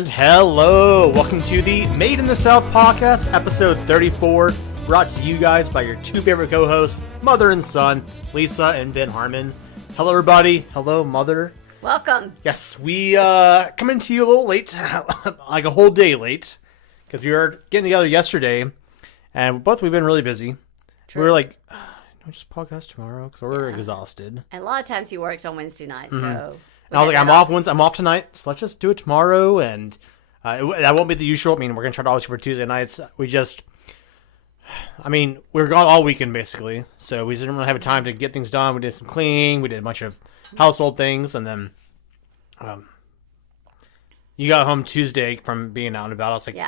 And hello, welcome to the Made in the South podcast, episode 34, brought to you guys by your two favorite co-hosts, mother and son, Lisa and Ben Harmon. Hello, everybody. Hello, mother. Welcome. Yes, we coming to you a little late, like a whole day late, because we were getting together yesterday, and we've been really busy. True. We were like, just podcast tomorrow, because we're exhausted. And a lot of times he works on Wednesday night, so... And I was like, I'm off tonight, so let's just do it tomorrow, and that won't be the usual. I mean, we're going to try to always for Tuesday nights. We were gone all weekend, basically, so we didn't really have time to get things done. We did some cleaning, we did a bunch of household things, and then you got home Tuesday from being out and about. I was like,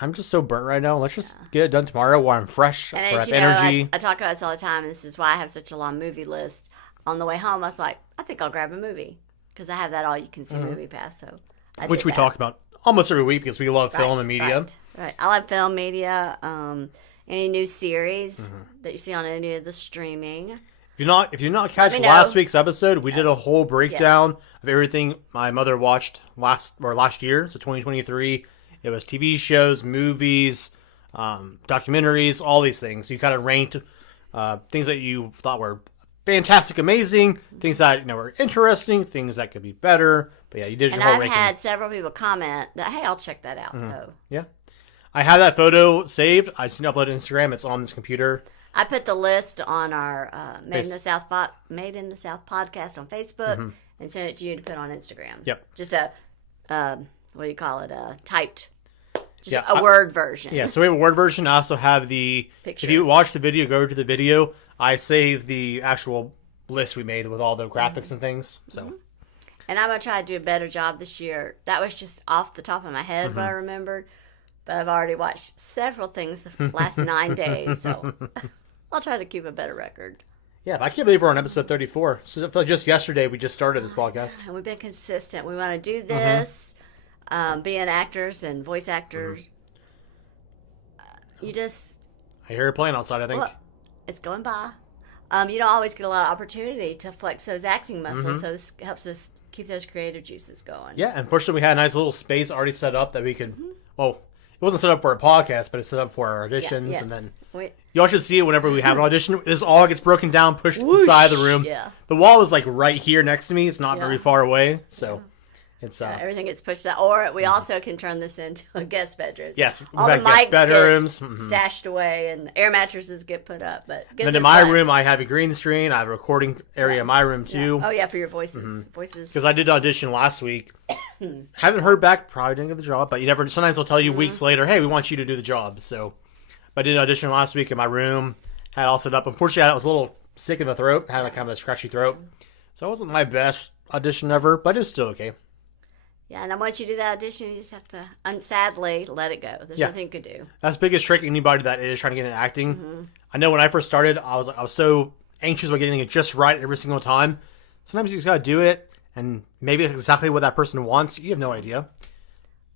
I'm just so burnt right now. Let's just get it done tomorrow while I'm fresh, and I have energy. I talk about this all the time, and this is why I have such a long movie list. On the way home, I was like, I think I'll grab a movie. Because I have that all-you-can-see movie pass, so which we talk about almost every week because we love film and media. Right. I love film, media, any new series that you see on any of the streaming. If you're not catch last week's episode, we did a whole breakdown of everything my mother watched last year, so 2023. It was TV shows, movies, documentaries, all these things. You kind of ranked things that you thought were fantastic, amazing, things that were interesting, things that could be better. But yeah, you did your whole ranking. And I've had several people comment that, hey, I'll check that out. So yeah, I have that photo saved. I just need to upload it to Instagram. It's on this computer. I put the list on our Made in the South podcast on Facebook and sent it to you to put on Instagram. Yep. Just a what do you call it? A typed. Just a word version. Yeah, so we have a word version. I also have the picture. If you watch the video, go to the video. I saved the actual list we made with all the graphics and things. So, and I'm gonna try to do a better job this year. That was just off the top of my head what I remembered, but I've already watched several things the last 9 days, so I'll try to keep a better record. Yeah, but I can't believe we're on episode 34. So I feel like just yesterday we just started this podcast, and we've been consistent. We want to do this, being actors and voice actors. You just I hear it playing outside. I think. Well, it's going by. You don't always get a lot of opportunity to flex those acting muscles, so this helps us keep those creative juices going. Yeah, and fortunately we had a nice little space already set up that we could, well, it wasn't set up for a podcast, but it's set up for our auditions, and then y'all should see it whenever we have an audition. This all gets broken down, pushed to the side of the room. Yeah. The wall is like right here next to me. It's not very far away, so... It's, everything gets pushed out. Or we also can turn this into a guest bedroom. Yes, all the mics bedrooms get stashed away, and air mattresses get put up. But then in my room, I have a green screen. I have a recording area in my room too. Yeah. Oh yeah, for your voices. Because I did audition last week. Haven't heard back. Probably didn't get the job, but you never. Sometimes they'll tell you weeks later, "Hey, we want you to do the job." So, I did audition last week in my room. Had it all set up. Unfortunately, I was a little sick in the throat. Had like kind of a scratchy throat, so it wasn't my best audition ever, but it was still okay. Yeah, and once you do that audition, you just have to, sadly, let it go. There's nothing you could do. That's the biggest trick anybody that is trying to get into acting. I know when I first started, I was so anxious about getting it just right every single time. Sometimes you just got to do it, and maybe it's exactly what that person wants. You have no idea.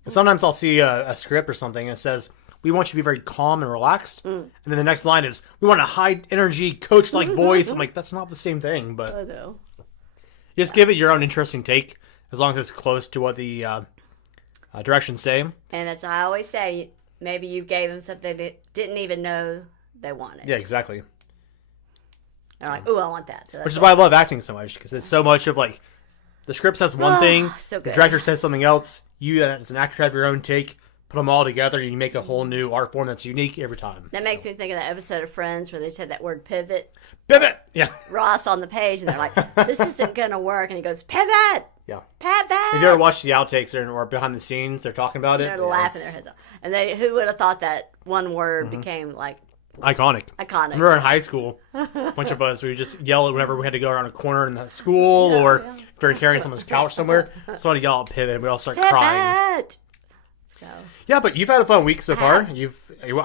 And sometimes I'll see a script or something, and it says, we want you to be very calm and relaxed. And then the next line is, we want a high-energy, coach-like voice. I'm like, that's not the same thing, but I know. Just give it your own interesting take. As long as it's close to what the directions say. And as I always say, maybe you gave them something they didn't even know they wanted. Yeah, exactly. They're like, ooh, I want that. So which is why I love acting so much, because it's so much of like, the script says one thing, the director says something else, you as an actor have your own take, put them all together, and you make a whole new art form that's unique every time. That makes me think of that episode of Friends where they said that word pivot. Pivot! Yeah. Ross on the page, and they're like, this isn't going to work. And he goes, pivot! Yeah. Pivot! If you ever watch the outtakes or behind the scenes, they're talking about it. They're laughing their heads off. And who would have thought that one word became like... Iconic. Iconic. Remember in high school, a bunch of us, we would just yell it whenever we had to go around a corner in the school or if we were carrying someone's couch somewhere. Someone would yell out pivot and we all start crying. So. Yeah, but you've had a fun week so far. I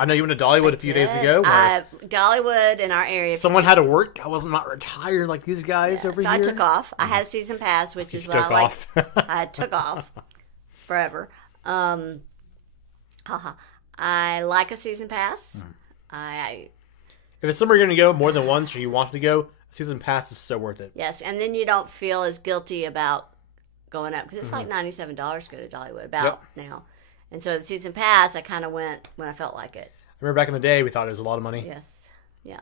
know you went to Dollywood a few days ago. Dollywood in our area. Someone had to work. I was not retired like these guys over here. I took off. I had a season pass, which is what I like. I took off forever. I like a season pass. If it's somewhere you're going to go more than once or you want to go, a season pass is so worth it. Yes, and then you don't feel as guilty about going up because it's like $97 to go to Dollywood about now. And so the season pass, I kind of went when I felt like it. I remember back in the day, we thought it was a lot of money. Yes. Yeah.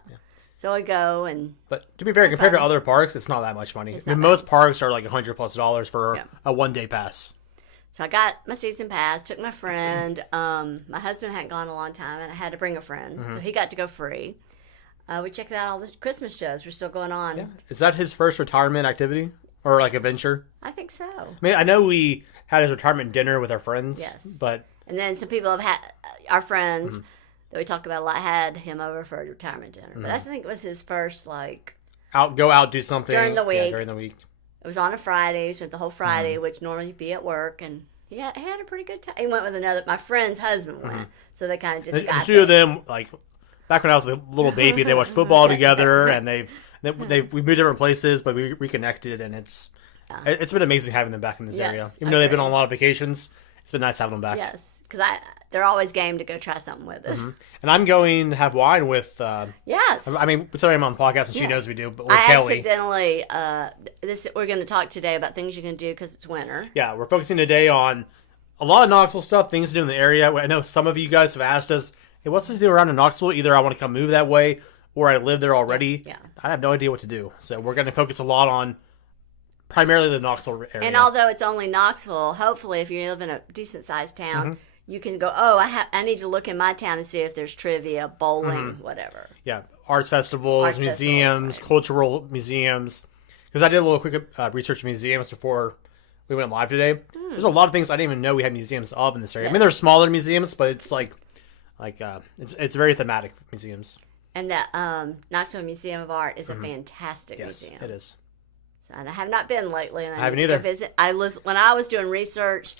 So I go and... But to be fair, compared to other parks, it's not that much money. I mean, most parks are like $100+ for a one-day pass. So I got my season pass, took my friend. My husband hadn't gone a long time, and I had to bring a friend. So he got to go free. We checked out all the Christmas shows. We're still going on. Yeah. Is that his first retirement activity? Or like adventure? I think so. I mean, I know we had his retirement dinner with our friends. Yes. But... And then some people have had... Our friends that we talk about a lot had him over for a retirement dinner. But I think it was his first, like... Go out, do something. During the week. Yeah, during the week. It was on a Friday. He spent the whole Friday, which normally you'd be at work, and he had a pretty good time. He went with my friend's husband went, so they kind of did the two of them, like, back when I was a little baby, they watched football together, and we moved different places, but we reconnected, and it's been amazing having them back in this area. Even though they've been on a lot of vacations, it's been nice having them back. Yes, because they're always game to go try something with us. And I'm going to have wine with... yes. I mean, we're talking on the podcast, and she knows we do, but with I Kelly. Accidentally... we're going to talk today about things you can do because it's winter. Yeah, we're focusing today on a lot of Knoxville stuff, things to do in the area. I know some of you guys have asked us, hey, what's to do around in Knoxville? Either I want to come move that way, or I live there already. Yes, I have no idea what to do. So we're going to focus a lot on primarily the Knoxville area. And although it's only Knoxville, hopefully if you live in a decent-sized town... You can go, I need to look in my town and see if there's trivia, bowling, whatever. Yeah, arts festivals, museums, cultural museums. Because I did a little quick research museums before we went live today. There's a lot of things I didn't even know we had museums of in this area. Yes. I mean, they're smaller museums, but it's it's very thematic museums. And the Knoxville Museum of Art is a fantastic museum. Yes, it is. So, and I have not been lately. And I haven't either. Visit. When I was doing research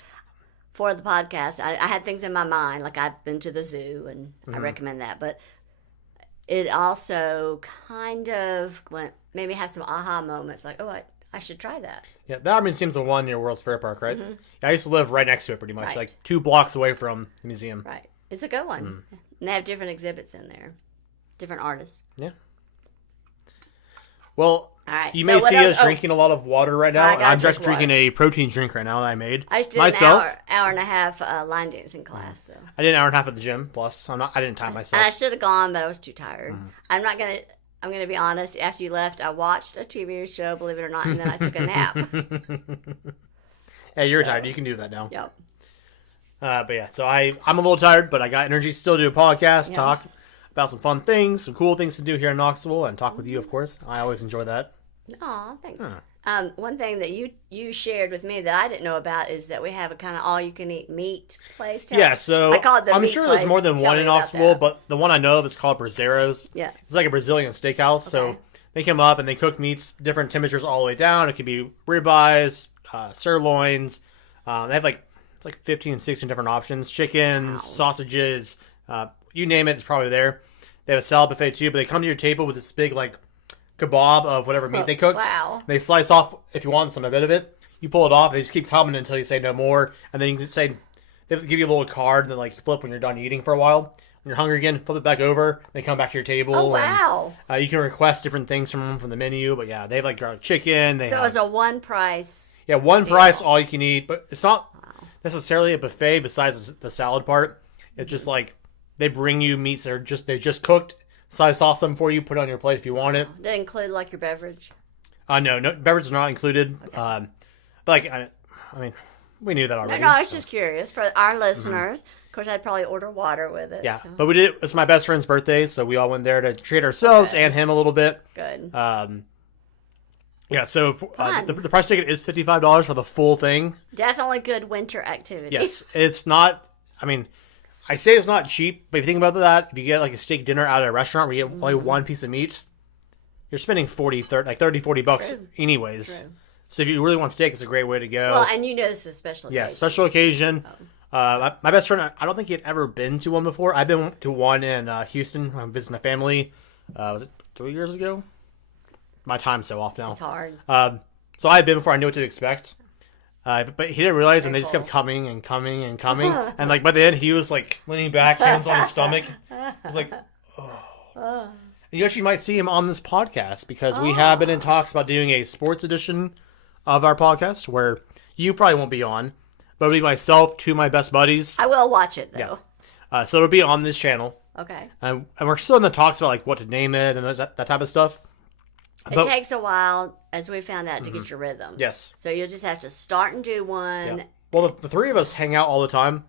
for the podcast, I had things in my mind, like I've been to the zoo, and I recommend that. But it also kind of made me have some aha moments, like, I should try that. Yeah, that museum's the one near World's Fair Park, right? Yeah, I used to live right next to it pretty much, like 2 blocks away from the museum. Right. It's a good one. And they have different exhibits in there, different artists. Yeah. Well... All right, you may see us drinking a lot of water right now. I'm just drinking a protein drink right now that I made I just did myself. an hour and a half line dancing class. So. I did an hour and a half at the gym. Plus, I didn't time myself. And I should have gone, but I was too tired. I'm gonna be honest. After you left, I watched a TV show, believe it or not, and then I took a nap. Hey, you're tired. You can do that now. Yep. But yeah, so I'm a little tired, but I got energy still to do a podcast, talk about some fun things, some cool things to do here in Knoxville, and talk with you, of course. I always enjoy that. Aw, thanks. One thing that you shared with me that I didn't know about is that we have a kind of all-you-can-eat meat place. Yeah, so I call it the I'm meat sure place. there's more than Tell one me in about Knoxville, that. but the one I know of is called Brazero's. Yeah. It's like a Brazilian steakhouse, so they come up and they cook meats, different temperatures all the way down. It could be ribeyes, sirloins. They have it's like 15, 16 different options. Chickens, sausages, you name it, it's probably there. They have a salad buffet too, but they come to your table with this big kebab of whatever meat they cooked. Wow. They slice off, if you want some, a bit of it. You pull it off, they just keep coming until you say no more. And then you can say, they give you a little card and then you flip when you're done eating for a while. When you're hungry again, flip it back over. They come back to your table. Oh, wow. And, you can request different things from the menu. But yeah, they have garlic chicken. So it's a one price. Yeah, one price, all you can eat. But it's not necessarily a buffet besides the salad part. It's just they bring you meats that are they just cooked. Slice sauce them for you, put it on your plate if you want it. Did it include your beverage? No, beverage is not included. Okay. But I mean, we knew that already. No, I was just curious for our listeners. Of course, I'd probably order water with it. Yeah, so. but we did. It's my best friend's birthday, so we all went there to treat ourselves and him a little bit. Good. Yeah, so the price ticket is $55 for the full thing. Definitely good winter activity. Yes, it's not. I mean, I say it's not cheap, but if you think about that, if you get a steak dinner out at a restaurant where you get only one piece of meat, you're spending $40 bucks anyways. True. So if you really want steak, it's a great way to go. Well, and this is a special occasion. Yeah, special occasion. My best friend, I don't think he had ever been to one before. I've been to one in Houston. I visited my family. Was it 3 years ago? My time's so off now. It's hard. So I had been before I knew what to expect. But he didn't realize, and they just kept coming and coming and coming. And by the end, he was leaning back, hands on his stomach. I was like, oh. And you actually might see him on this podcast because we have been in talks about doing a sports edition of our podcast where You probably won't be on, but it'll be myself, two of my best buddies. I will watch it though. Yeah. So it'll be on this channel. Okay. And we're still in the talks about like what to name it and that type of stuff. It takes a while, as we found out, to get your rhythm. Yes. So you'll just have to start and do one. Yeah. Well, the three of us hang out all the time,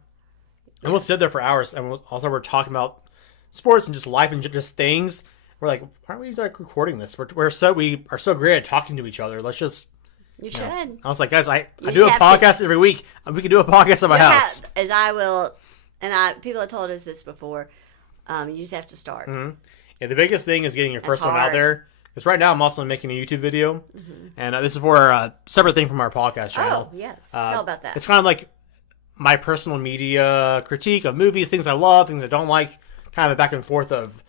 and we'll sit there for hours, and we're talking about sports and just life and just things. We're like, why aren't we like recording this? We are so great at talking to each other. Let's just. You should. I was like, guys, I do a podcast every week. We can do a podcast at my house. As I will, and people have told us this before. You just have to start. Mm-hmm. Yeah, the biggest thing is getting your first one out there. Because right now I'm also making a YouTube video, and this is for a separate thing from our podcast channel. Oh, yes. Tell about that. It's kind of like my personal media critique of movies, things I love, things I don't like, kind of a back and forth of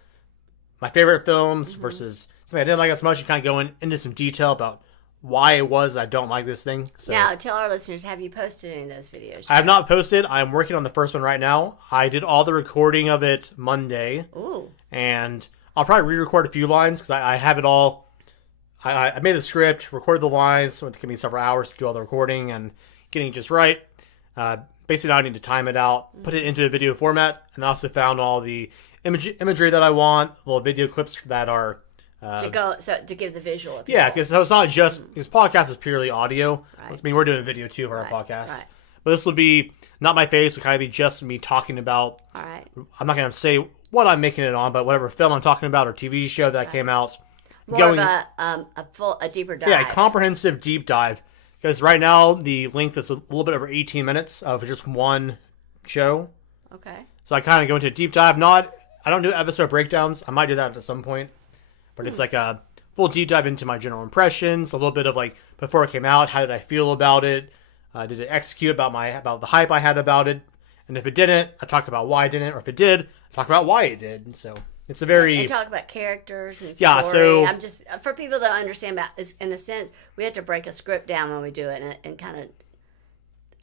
my favorite films versus something I didn't like as much, and kind of going into some detail about why it was I don't like this thing. So, now, tell our listeners, have you posted any of those videos yet? I have not posted. I'm working on the first one right now. I did all the recording of it Monday. Ooh. And I'll probably re-record a few lines because I have it all. I made the script, recorded the lines. So it took me several hours to do all the recording and getting it just right. Basically, now I need to time it out, put it into a video format, and I also found all the imagery that I want, little video clips that are to give the visual. Yeah, because it's not just because podcast is purely audio. Right. I mean, we're doing a video too for our podcast, right. But this will be not my face. It'll kind of be just me talking about. All right. I'm not going to say what I'm making it on, but whatever film I'm talking about or TV show that came out. More of a deeper dive. Yeah, a comprehensive deep dive. Because right now the length is a little bit over 18 minutes of just one show. Okay. So I kind of go into a deep dive. I don't do episode breakdowns. I might do that at some point. But it's like a full deep dive into my general impressions, a little bit of like before it came out, how did I feel about it? Did it execute about the hype I had about it? And if it didn't, I talk about why it didn't. Or if it did, I talk about why it did. And so it's a very... And talk about characters and yeah, story. So... I'm just... For people that understand about this, in a sense, we have to break a script down when we do it and kind of...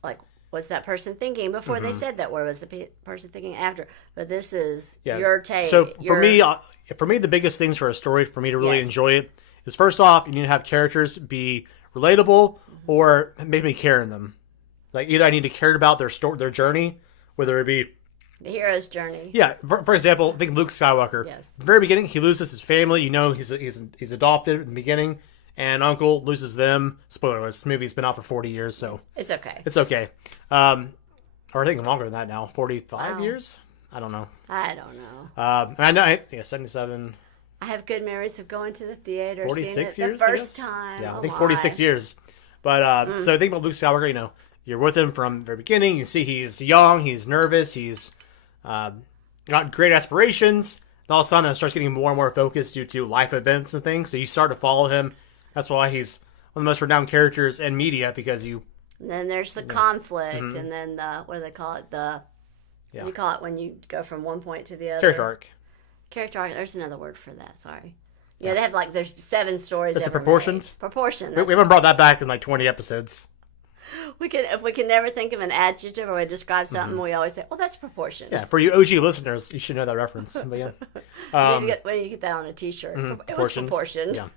Like, what's that person thinking before they said that word? Was the person thinking after? But this is your take. So for me, the biggest things for a story, for me to really enjoy it, is first off, you need to have characters be relatable or make me care in them. Like, either I need to care about their journey, whether it be... The hero's journey. Yeah, for example, I think Luke Skywalker. Yes. At the very beginning, he loses his family. You know he's adopted in the beginning. And Uncle loses them. Spoiler alert, this movie's been out for 40 years, so... It's okay. It's okay. Or I think longer than that now. 45 years? I don't know. I don't know. I know, 77... I have good memories of going to the theater, 46 seeing it years, the first time. Yeah, I think 46 years. But, so think about Luke Skywalker, you're with him from the very beginning. You see he's young, he's nervous, he's got great aspirations. And all of a sudden, it starts getting more and more focused due to life events and things. So you start to follow him. That's why he's one of the most renowned characters in media, because you... And then there's the conflict, and then what do they call it? What do you call it when you go from one point to the other? Character arc. Character arc. There's another word for that. Sorry. Yeah, they have there's 7 stories. It's a proportions. Proportion. We haven't brought that back in 20 episodes. If we can never think of an adjective or describe something, we always say, "Well, that's proportion." Yeah, for you OG listeners, you should know that reference. But yeah, we need to get that on a T-shirt. It was proportioned. Yeah.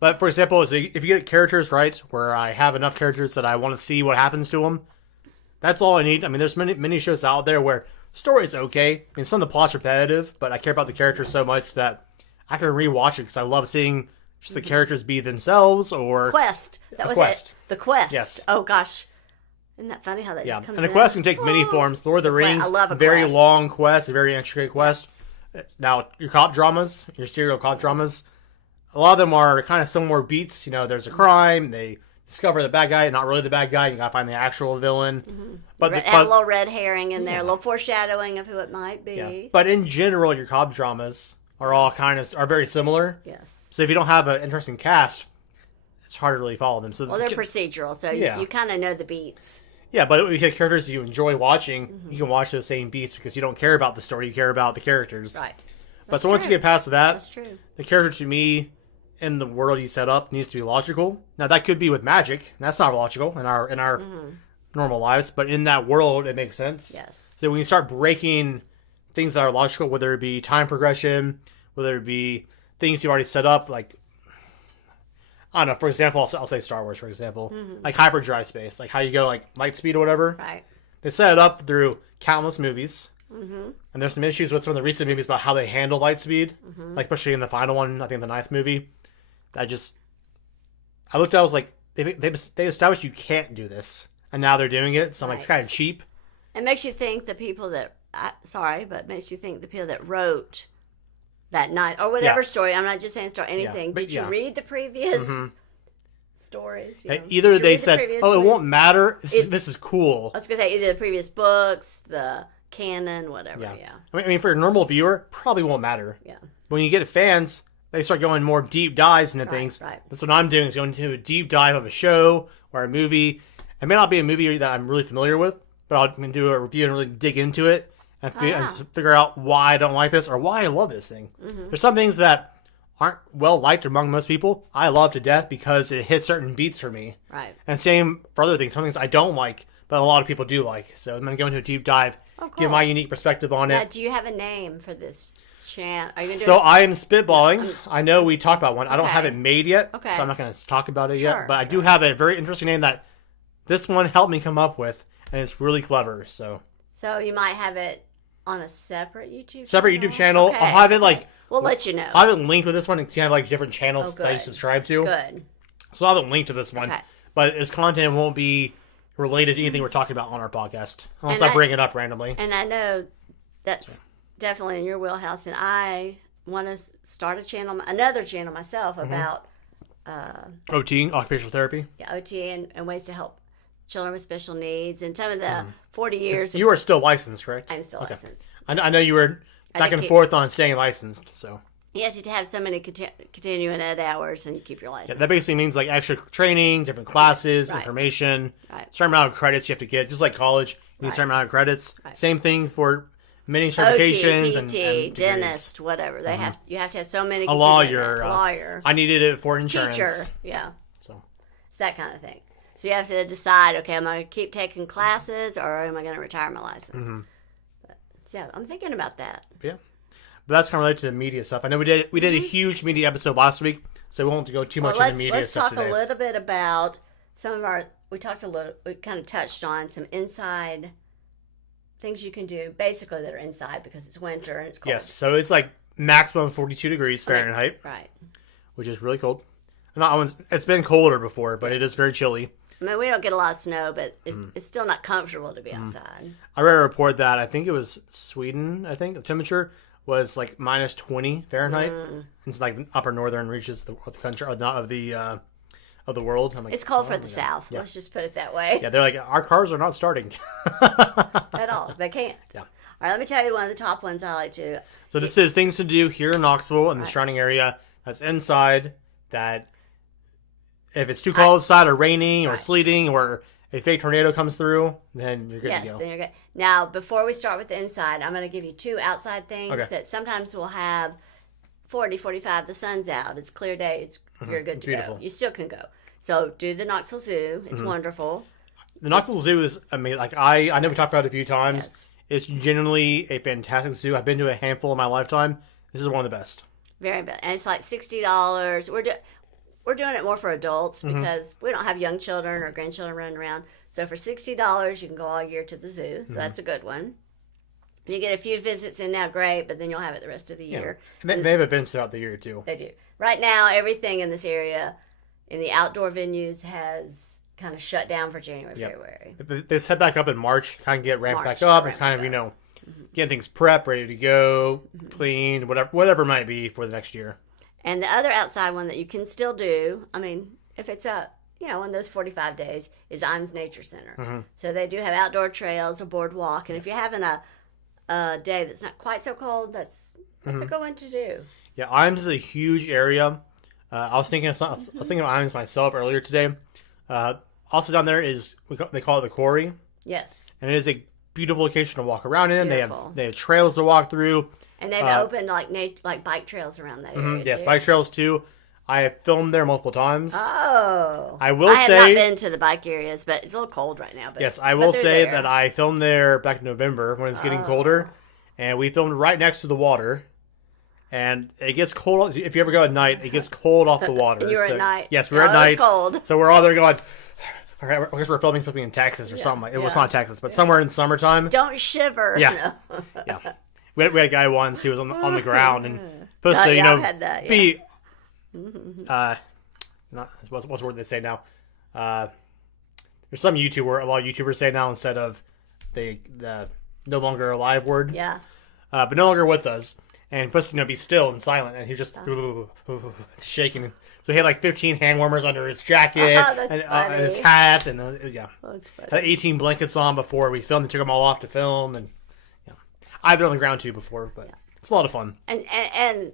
But for example, if you get characters right, where I have enough characters that I want to see what happens to them, that's all I need. I mean, there's many shows out there where story is okay. I mean, some of the plot's repetitive, but I care about the characters so much that I can rewatch it because I love seeing just the characters be themselves or... Quest. That was quest. it. The quest. Yes. Oh, gosh. Isn't that funny how that just comes in? And a quest can take many forms. Lord of the Rings, I love a very quest. long quest, a very intricate quest. Now, your cop dramas, your serial cop dramas, a lot of them are kind of similar beats. There's a crime, they discover the bad guy, not really the bad guy, you gotta find the actual villain. But add a little red herring in there, a little foreshadowing of who it might be. Yeah. But in general, your cop dramas are all are very similar. Yes. So if you don't have an interesting cast, it's hard to really follow them. So they're procedural, so you kind of know the beats. Yeah, but if you have characters you enjoy watching, you can watch those same beats because you don't care about the story, you care about the characters. Right. But so once you get past that, that's true. The character to me in the world you set up needs to be logical. Now that could be with magic. That's not logical in our normal lives, but in that world it makes sense. Yes. So when you start breaking things that are logical, whether it be time progression, whether it be things you already set up, like I don't know. For example, I'll say Star Wars. For example, like hyperdrive space, like how you go like light speed or whatever. Right. They set it up through countless movies. And there's some issues with some of the recent movies about how they handle light speed, like especially in the final one. I think the 9th movie. I looked at it, I was like, they established you can't do this, and now they're doing it. So I'm like, it's kind of cheap. It makes you think the people that makes you think the people that wrote that night or whatever story. I'm not just saying story, anything. Yeah, but, Did you read the previous stories? You know? Either they said, "Oh, it won't matter. This is cool." I was gonna say either the previous books, the canon, whatever. Yeah. I mean, for a normal viewer, probably won't matter. Yeah. When you get fans, they start going more deep dives into things. Right. That's what I'm doing, is going into a deep dive of a show or a movie. It may not be a movie that I'm really familiar with, but I'll do a review and really dig into it and figure out why I don't like this or why I love this thing. There's some things that aren't well liked among most people. I love to death because it hits certain beats for me. Right. And same for other things. Some things I don't like, but a lot of people do like. So I'm going to go into a deep dive, give my unique perspective on it. Do you have a name for this chant? Are you gonna do I am spitballing. I know we talked about one. I don't have it made yet, so I'm not going to talk about it yet. But I do have a very interesting name that this one helped me come up with, and it's really clever. So you might have it on a separate YouTube channel. Okay. I'll have it like... We'll let you know. I'll have it linked with this one, and you have like different channels that you subscribe to. Good. So I'll have it linked to this one. Okay. But its content won't be related to anything we're talking about on our podcast, unless I bring it up randomly. And I know that's definitely in your wheelhouse, and I want to start another channel myself about OT, occupational therapy. Yeah, OT and ways to help children with special needs, and some of the 40 years. You are still licensed, correct? I'm still licensed. I know you were back and forth on staying licensed, so. You have to have so many continuing ed hours, and you keep your license. Yeah, that basically means like extra training, different classes, information, certain amount of credits you have to get, just like college. You need a certain amount of credits. Same thing for many certifications OT, PT, dentist, whatever. You have to have so many. A lawyer. I needed it for insurance. Teacher, yeah. So it's that kind of thing. So you have to decide, okay, am I going to keep taking classes or am I going to retire my license? But, so I'm thinking about that. Yeah. But that's kind of related to the media stuff. I know we did a huge media episode last week, so we won't go too much into media stuff today. Let's talk a little bit about some of our... We kind of touched on some inside things you can do, basically that are inside because it's winter and it's cold. Yes, so it's like maximum 42 degrees Fahrenheit. Right. Which is really cold. It's been colder before, but it is very chilly. I mean, we don't get a lot of snow, but it's still not comfortable to be outside. I read a report that I think it was Sweden, the temperature was like minus 20 Fahrenheit. It's like the upper northern reaches of the country, or not of the world. I'm like, it's cold for the South. Yeah. Let's just put it that way. Yeah, they're like, our cars are not starting. At all. They can't. Yeah. All right, let me tell you one of the top ones I like to... So this is things to do here in Knoxville and the surrounding area that's inside, that if it's too cold outside or raining or sleeting or a fake tornado comes through, then you're good to go. Yes, then you're good. Now, before we start with the inside, I'm going to give you two outside things that sometimes will have 40, 45, the sun's out, it's clear day, you're good to go. You still can go. So do the Knoxville Zoo. It's wonderful. The Knoxville Zoo is amazing. Like I know we talked about it a few times. Yes. It's genuinely a fantastic zoo. I've been to a handful in my lifetime. This is one of the best. Very best. And it's like $60. We're doing it more for adults because we don't have young children or grandchildren running around. So for $60, you can go all year to the zoo. So that's a good one. You get a few visits in now, great, but then you'll have it the rest of the year. And they have events throughout the year, too. They do. Right now, everything in this area, in the outdoor venues, has kind of shut down for January, February. They set back up in March, kind of get ramped back up and kind of, getting things prepped, ready to go, cleaned, whatever it might be for the next year. And the other outside one that you can still do, I mean, if it's one of those 45 days, is Imes Nature Center. So they do have outdoor trails, a boardwalk, and if you're having a day that's not quite so cold, that's a good one to do. Yeah, Imes is a huge area. I was thinking of Imes myself earlier today. Also down there they call it the Quarry. Yes. And it is a beautiful location to walk around in. Beautiful. They have trails to walk through. And they've opened like bike trails around that area. Yes, bike trails too. I have filmed there multiple times. Oh. I have not been to the bike areas, but it's a little cold right now. Yes, I will say that I filmed there back in November when it's getting colder. And we filmed right next to the water. And it gets cold. If you ever go at night, it gets cold off the water. You were at night. Yes, we were at night. It's cold. So we're all there going, all right, I guess we're filming something in Texas or something. It was not Texas, but somewhere in summertime. Don't shiver. Yeah. No. Yeah. We had a guy once, he was on the ground and supposed to, I've had that, be, what's the word they say now? There's some YouTuber, a lot of YouTubers say now instead of the no longer alive word. Yeah. But no longer with us. And supposed to, be still and silent, and he was just shaking. So he had like 15 hand warmers under his jacket and his hat, and That's funny. had 18 blankets on before we filmed. They took them all off to film, and I've been on the ground too before, but it's a lot of fun. And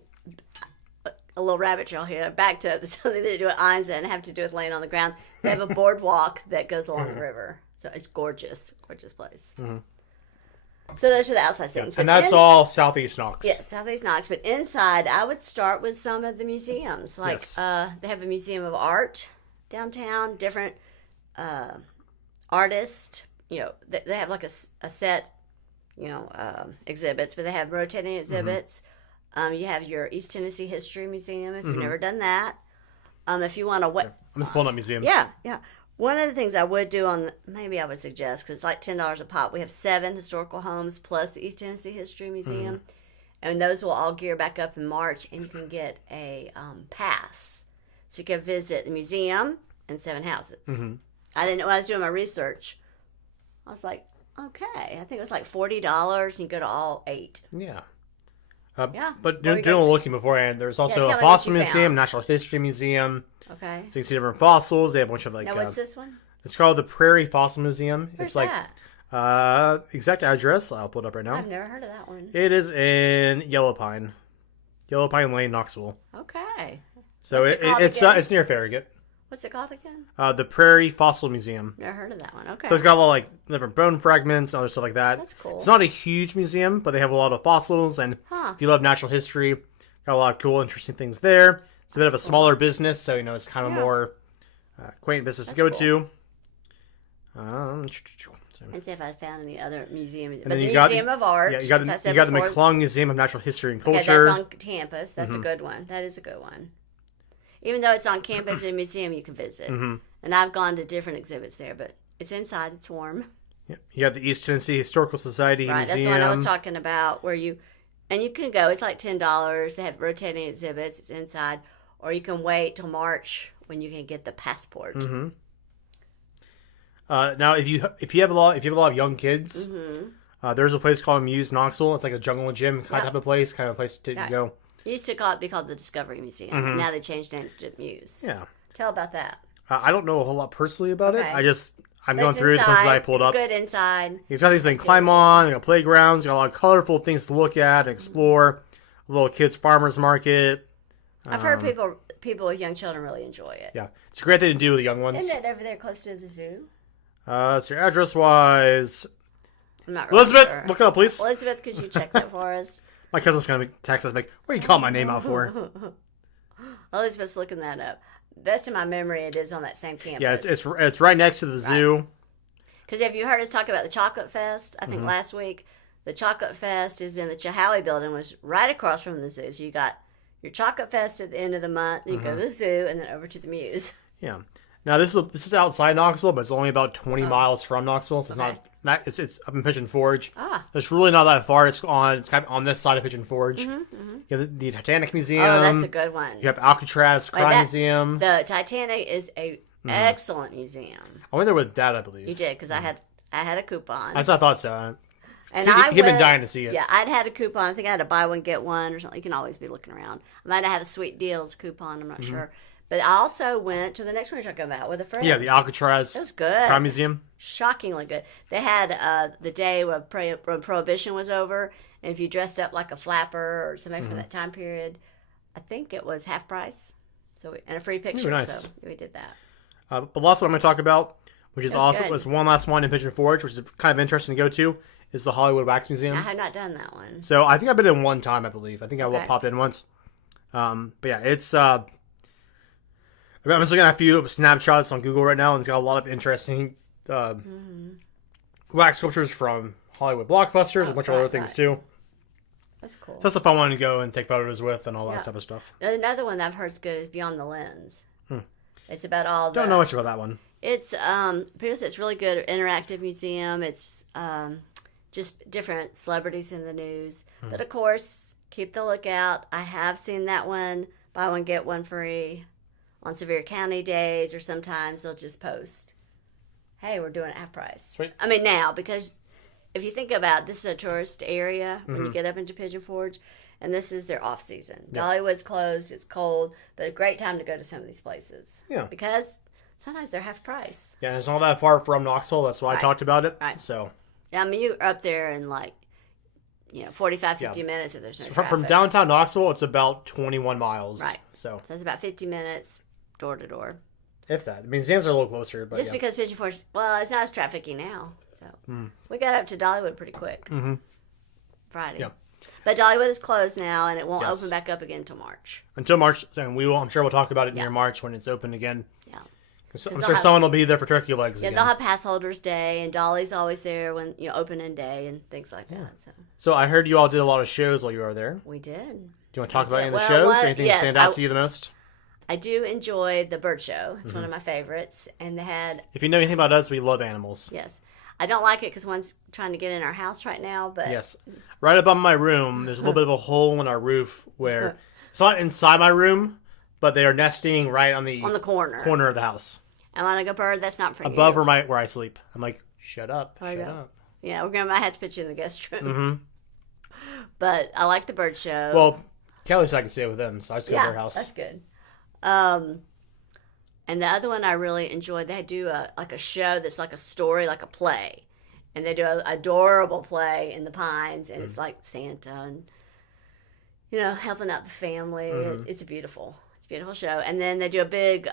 a little rabbit trail here. Back to something they do at Einstein and have to do with laying on the ground. They have a boardwalk that goes along the river, so it's gorgeous place. Mm-hmm. So those are the outside things. And that's all Southeast Knox. Yes, Southeast Knox. But inside, I would start with some of the museums. Like, Yes. they have a museum of art downtown, different artists. They have like a set, exhibits, but they have rotating exhibits. Mm-hmm. You have your East Tennessee History Museum, if you've never done that. If you want to... I'm just pulling up museums. Yeah. One of the things I would do maybe I would suggest, because it's like $10 a pop, we have 7 historical homes plus the East Tennessee History Museum. Mm-hmm. And those will all gear back up in March, and you can get a pass. So you can visit the museum and 7 houses. Mm-hmm. I didn't know when I was doing my research. I was like, okay. I think it was like $40, and you go to all 8. Yeah. Yeah. But doing a looking beforehand, there's also a fossil museum, Natural History Museum. Okay. So you can see different fossils. They have a bunch of Now, what's this one? It's called the Prairie Fossil Museum. Where's it's like that? Exact address. I'll pull it up right now. I've never heard of that one. It is in Yellow Pine Lane, Knoxville. Okay. So it's near Farragut. What's it called again? The Prairie Fossil Museum. Never heard of that one. Okay. So it's got a lot of different bone fragments and other stuff like that. That's cool. It's not a huge museum, but they have a lot of fossils, and if you love natural history, got a lot of cool, interesting things there. It's a bit of a smaller business, so it's kind of a more quaint business to go to. And see if I found any other museums. And but then the you got Museum of Art. Yeah, you got the McClung Museum of Natural History and Culture. Okay, that's on campus. That's a good one. That is a good one. Even though it's on campus in a museum, you can visit. Mm-hmm. And I've gone to different exhibits there, but it's inside. It's warm. Yeah. You have the East Tennessee Historical Society Museum. That's the one I was talking about, where you can go. It's like $10. They have rotating exhibits. It's inside. Or you can wait till March when you can get the passport. Mm-hmm. Now, if you have a lot of young kids, there's a place called Muse Knoxville. It's like a jungle gym kind of place to go. It used to be called the Discovery Museum. Mm-hmm. Now they changed names to Muse. Yeah. Tell about that. I don't know a whole lot personally about it. I'm going through the places I pulled up. It's good inside. It's got things they can climb on. You got playgrounds. You got a lot of colorful things to look at and explore. A little kids' farmers market. I've heard people with young children really enjoy it. Yeah, it's a great thing to do with the young ones. Isn't it over there close to the zoo? So address-wise, I'm not really Elizabeth, sure. look it up, please. Elizabeth, could you check that for us? My cousin's gonna text us like, "What are you calling my name out for?" Elizabeth's looking that up. Best of my memory, it is on that same campus. Yeah, it's right next to the zoo. Because have you heard us talk about the Chocolate Fest? I think last week, the Chocolate Fest is in the Chihowee building, which is right across from the zoo. So you got your Chocolate Fest at the end of the month. You go to the zoo and then over to the Muse. Yeah. Now this is outside Knoxville, but it's only about 20 miles from Knoxville, so it's not. It's up in Pigeon Forge. It's really not that far. It's kind of on this side of Pigeon Forge. You have the Titanic Museum. Oh, that's a good one. You have Alcatraz Crime Museum. The Titanic is a excellent museum. I went there with Dad, I believe. You did, because I had a coupon. I thought so. And he'd been dying to see it. Yeah, I'd had a coupon. I think I had to buy one, get one or something. You can always be looking around. I might have had a Sweet Deals coupon. I'm not sure. But I also went to the next one you're talking about with a friend. Yeah, the Alcatraz. It was good. Crime Museum. Shockingly good. They had the day when Prohibition was over, and if you dressed up like a flapper or somebody from that time period, I think it was half price. And a free picture. Nice. So we did that. The last one I'm going to talk about, which is was one last one in Pigeon Forge, which is kind of interesting to go to, is the Hollywood Wax Museum. I have not done that one. So I think I've been in one time, I believe. I think I popped in once. But yeah, it's... I'm just looking at a few snapshots on Google right now, and it's got a lot of interesting wax sculptures from Hollywood blockbusters, a bunch of other things too. That's cool. So that's a fun one to go and take photos with and all that type of stuff. Another one that I've heard is good is Beyond the Lens. It's about all the... Don't know much about that one. It's because it's really good interactive museum. It's just different celebrities in the news. But of course, keep the lookout. I have seen that one, buy one get one free on Sevier County days, or sometimes they'll just post, "Hey, we're doing it half price." Sweet. I mean, now, because if you think about it, this is a tourist area when you get up into Pigeon Forge, and this is their off season. Dollywood's closed, it's cold, but a great time to go to some of these places. Yeah. Because sometimes they're half price. Yeah, and it's not that far from Knoxville. That's why I talked about it. Right. So. Yeah, I mean, you're up there in 45, 50 minutes if there's no traffic. From downtown Knoxville, it's about 21 miles. Right. So it's about 50 minutes door to door. If that. The museums are a little closer. But Just because Pigeon Forge, well, it's not as trafficy now. So we got up to Dollywood pretty quick. Friday. Yeah. But Dollywood is closed now, and it won't open back up again until March. Until March. And I'm sure we'll talk about it near March when it's open again. Yeah. I'm sure someone will be there for turkey legs again. They'll have Pass Holders Day, and Dolly's always there when, opening day and things like that. So I heard you all did a lot of shows while you were there. We did. Do you want to talk about any of the shows? Anything stand out to you the most? I do enjoy the bird show. It's one of my favorites. And they had... If you know anything about us, we love animals. Yes. I don't like it because one's trying to get in our house right now, but... Yes. Right above my room, there's a little bit of a hole in our roof where... It's not inside my room, but they are nesting right on the corner of the house. I want to go bird. That's not for you. Above where I sleep. I'm like, shut up. Shut up. Yeah, we're going to have to put you in the guest room. But I like the bird show. Well, Kelly said I could stay with them, so I just go to their house. That's good. And the other one I really enjoyed, they do a show that's like a story, like a play. And they do an adorable play in the Pines, and it's like Santa and, helping out the family. It's a beautiful show. And then they do a big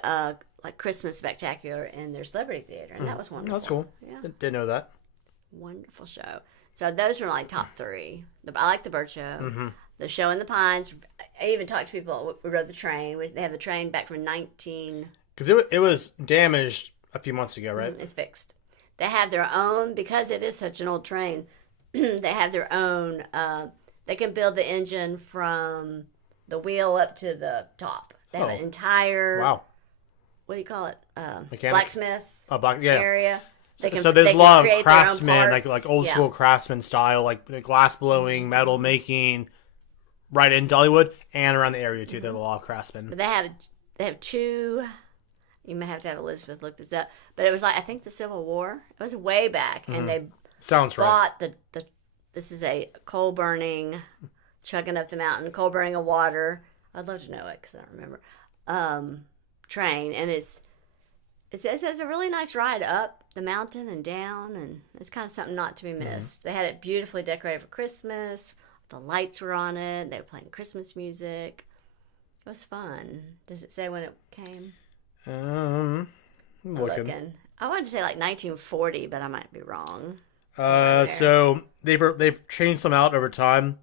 Christmas spectacular in their celebrity theater, and that was wonderful. That's cool. Yeah. Didn't know that. Wonderful show. So those are my top three. I like the bird show. The show in the Pines. I even talked to people who rode the train. They have the train back from 19... Because it was damaged a few months ago, right? It's fixed. They have their own, because it is such an old train, they have their own, they can build the engine from the wheel up to the top. They have an entire... Wow. What do you call it? Mechanic? Blacksmith area. So there's a lot of craftsmen, like old school craftsman style, like glass blowing, metal making, right in Dollywood and around the area too. There's a lot of craftsmen. But they have two. You may have to have Elizabeth look this up. But it was I think the Civil War. It was way back, and they bought the. This is a coal burning, chugging up the mountain, coal burning of water. I'd love to know it because I don't remember. Train, and it's a really nice ride up the mountain and down, and it's kind of something not to be missed. They had it beautifully decorated for Christmas. The lights were on it. They were playing Christmas music. It was fun. Does it say when it came? I'm looking. I wanted to say 1940, but I might be wrong. So they've changed some out over time.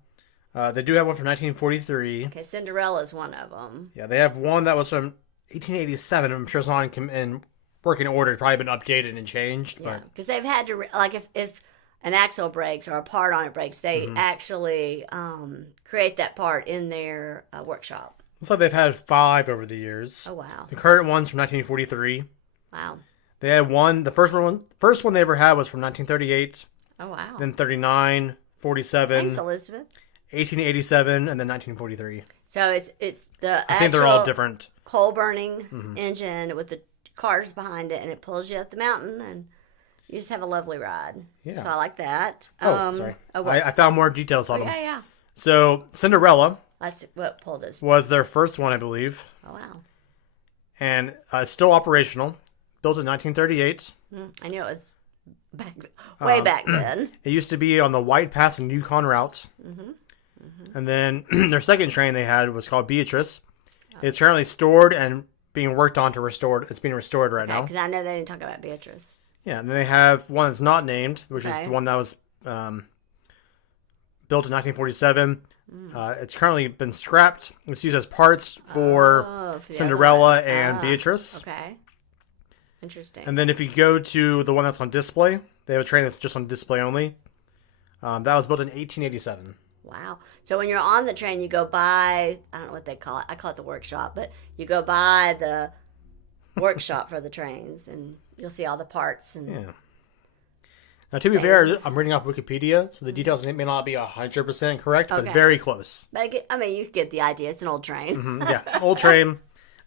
They do have one from 1943. Okay, Cinderella's one of them. Yeah, they have one that was from 1887. I'm sure it's not in working order. It's probably been updated and changed. Yeah, because they've had to if an axle breaks or a part on it breaks, they actually create that part in their workshop. Looks like they've had 5 over the years. Oh wow! The current one's from 1943. Wow. They had one. The first one they ever had was from 1938. Oh wow! Then 39, 47. Thanks, Elizabeth. 1887, and then 1943. So it's the I think they're all different. Coal burning engine with the cars behind it, and it pulls you up the mountain, and you just have a lovely ride. Yeah. So I like that. Sorry. I found more details on them. Yeah. So Cinderella what pulled us was their first one, I believe. Oh wow. And it's still operational. Built in 1938. I knew it was way back then. It used to be on the White Pass and Yukon route. And then their second train they had was called Beatrice. It's currently stored and being worked on to restore. It's being restored right now. Because I know they didn't talk about Beatrice. Yeah, and then they have one that's not named, which is the one that was built in 1947. It's currently been scrapped. It's used as parts for Cinderella and Beatrice. Okay. Interesting. And then if you go to the one that's on display, they have a train that's just on display only. That was built in 1887. Wow. So when you're on the train, you go by, I don't know what they call it. I call it the workshop, but you go by the workshop for the trains, and you'll see all the parts. And Yeah. Now, to be fair, I'm reading off Wikipedia, so the details may not be 100% correct, but very close. But I mean, you get the idea. It's an old train. Yeah, old train. And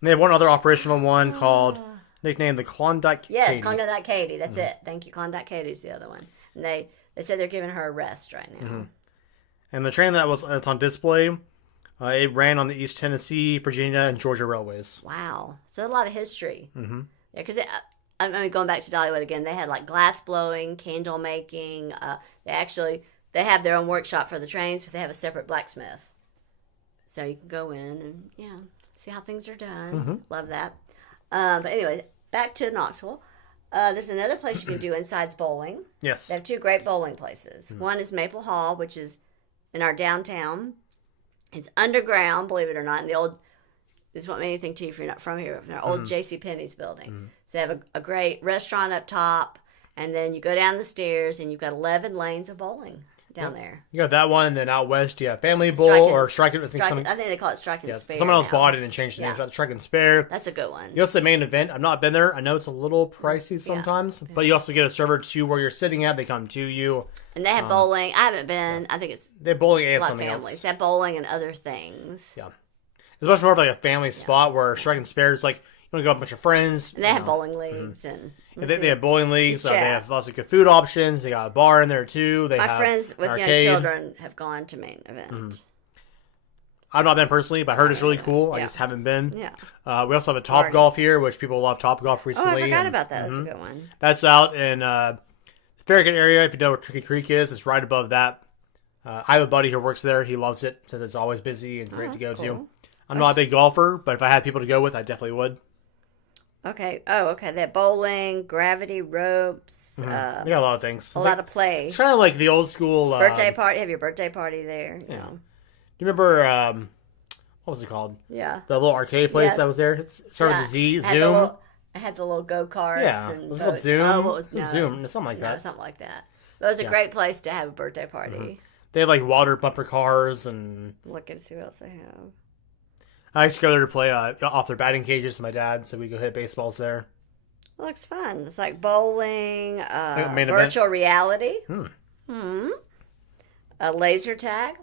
they have one other operational one called, nicknamed the Klondike Katie. Yes, Klondike Katie. That's it. Thank you. Klondike Katie's the other one. And they said they're giving her a rest right now. And the train that's on display, it ran on the East Tennessee, Virginia, and Georgia railways. Wow. So a lot of history. Mm-hmm. Yeah, because I mean, going back to Dollywood again, they had like glass blowing, candle making. They have their own workshop for the trains, but they have a separate blacksmith. So you can go in and see how things are done. Love that. But anyway, back to Knoxville. There's another place you can do insides bowling. Yes. They have two great bowling places. One is Maple Hall, which is in our downtown. It's underground, believe it or not, in the old. This won't mean anything to you if you're not from here. In our old J.C. Penney's building. So they have a great restaurant up top, and then you go down the stairs, and you've got 11 lanes of bowling down there. You got that one, and then out west you have Family Bowl or Strike. I think they call it Strike and Spare. Someone else now. bought it and changed the name. So Strike and Spare. That's a good one. You also the main event. I've not been there. I know it's a little pricey sometimes, but you also get a server to where you're sitting at. They come to you. And they have bowling. I haven't been. I think it's they have bowling and a lot of something families. else. They have bowling and other things. Yeah. It's much more of like a family spot where Strike and Spare is like, you want to go with a bunch of friends. And they have bowling leagues. And they have bowling leagues. They have lots of good food options. They got a bar in there too. They My have friends with young children have gone to main event. I've not been personally, but I heard it's really cool. I just haven't been. Yeah. We also have a Top Golf here, which people love Top Golf recently. Oh, I forgot about that. That's a good one. That's out in Farragut area. If you know where Tricky Creek is, it's right above that. I have a buddy who works there. He loves it. Says it's always busy and great to go to. I'm not a big golfer, but if I had people to go with, I definitely would. Okay. Oh, okay. They have bowling, gravity ropes. They got a lot of things. A lot of play. It's kind of like the old school birthday party. Have your birthday party there. You know. Do you remember what was it called? Yeah. The little arcade place that was there. It started with the Z Zoom. I had the little go karts. Yeah. And was it called Zoom? Oh, what was no, Zoom? Something like that. Something like that. But it was a great place to have a birthday party. They have like water bumper cars and. Look and see what else they have. I used to go there to play off their batting cages with my dad, so we go hit baseballs there. It looks fun. It's like bowling, main virtual reality, a laser tag,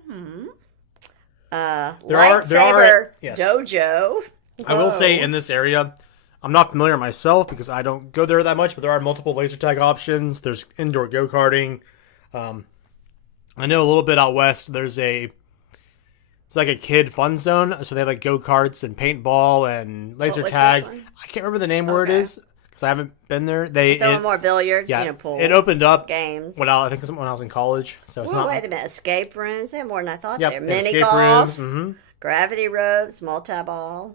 there lightsaber are yes. dojo. I will say in this area, I'm not familiar myself because I don't go there that much, but there are multiple laser tag options. There's indoor go-karting. I know a little bit out west, it's like a kid fun zone, so they have like go-karts and paintball and laser tag. I can't remember the name where it is because I haven't been there. They more billiards, pool. It opened up games. when I think when I was in college. So it's not. Wait a minute, escape rooms. They have more than I thought. Yep, there. Mini escape golf, rooms, gravity ropes, multi-ball.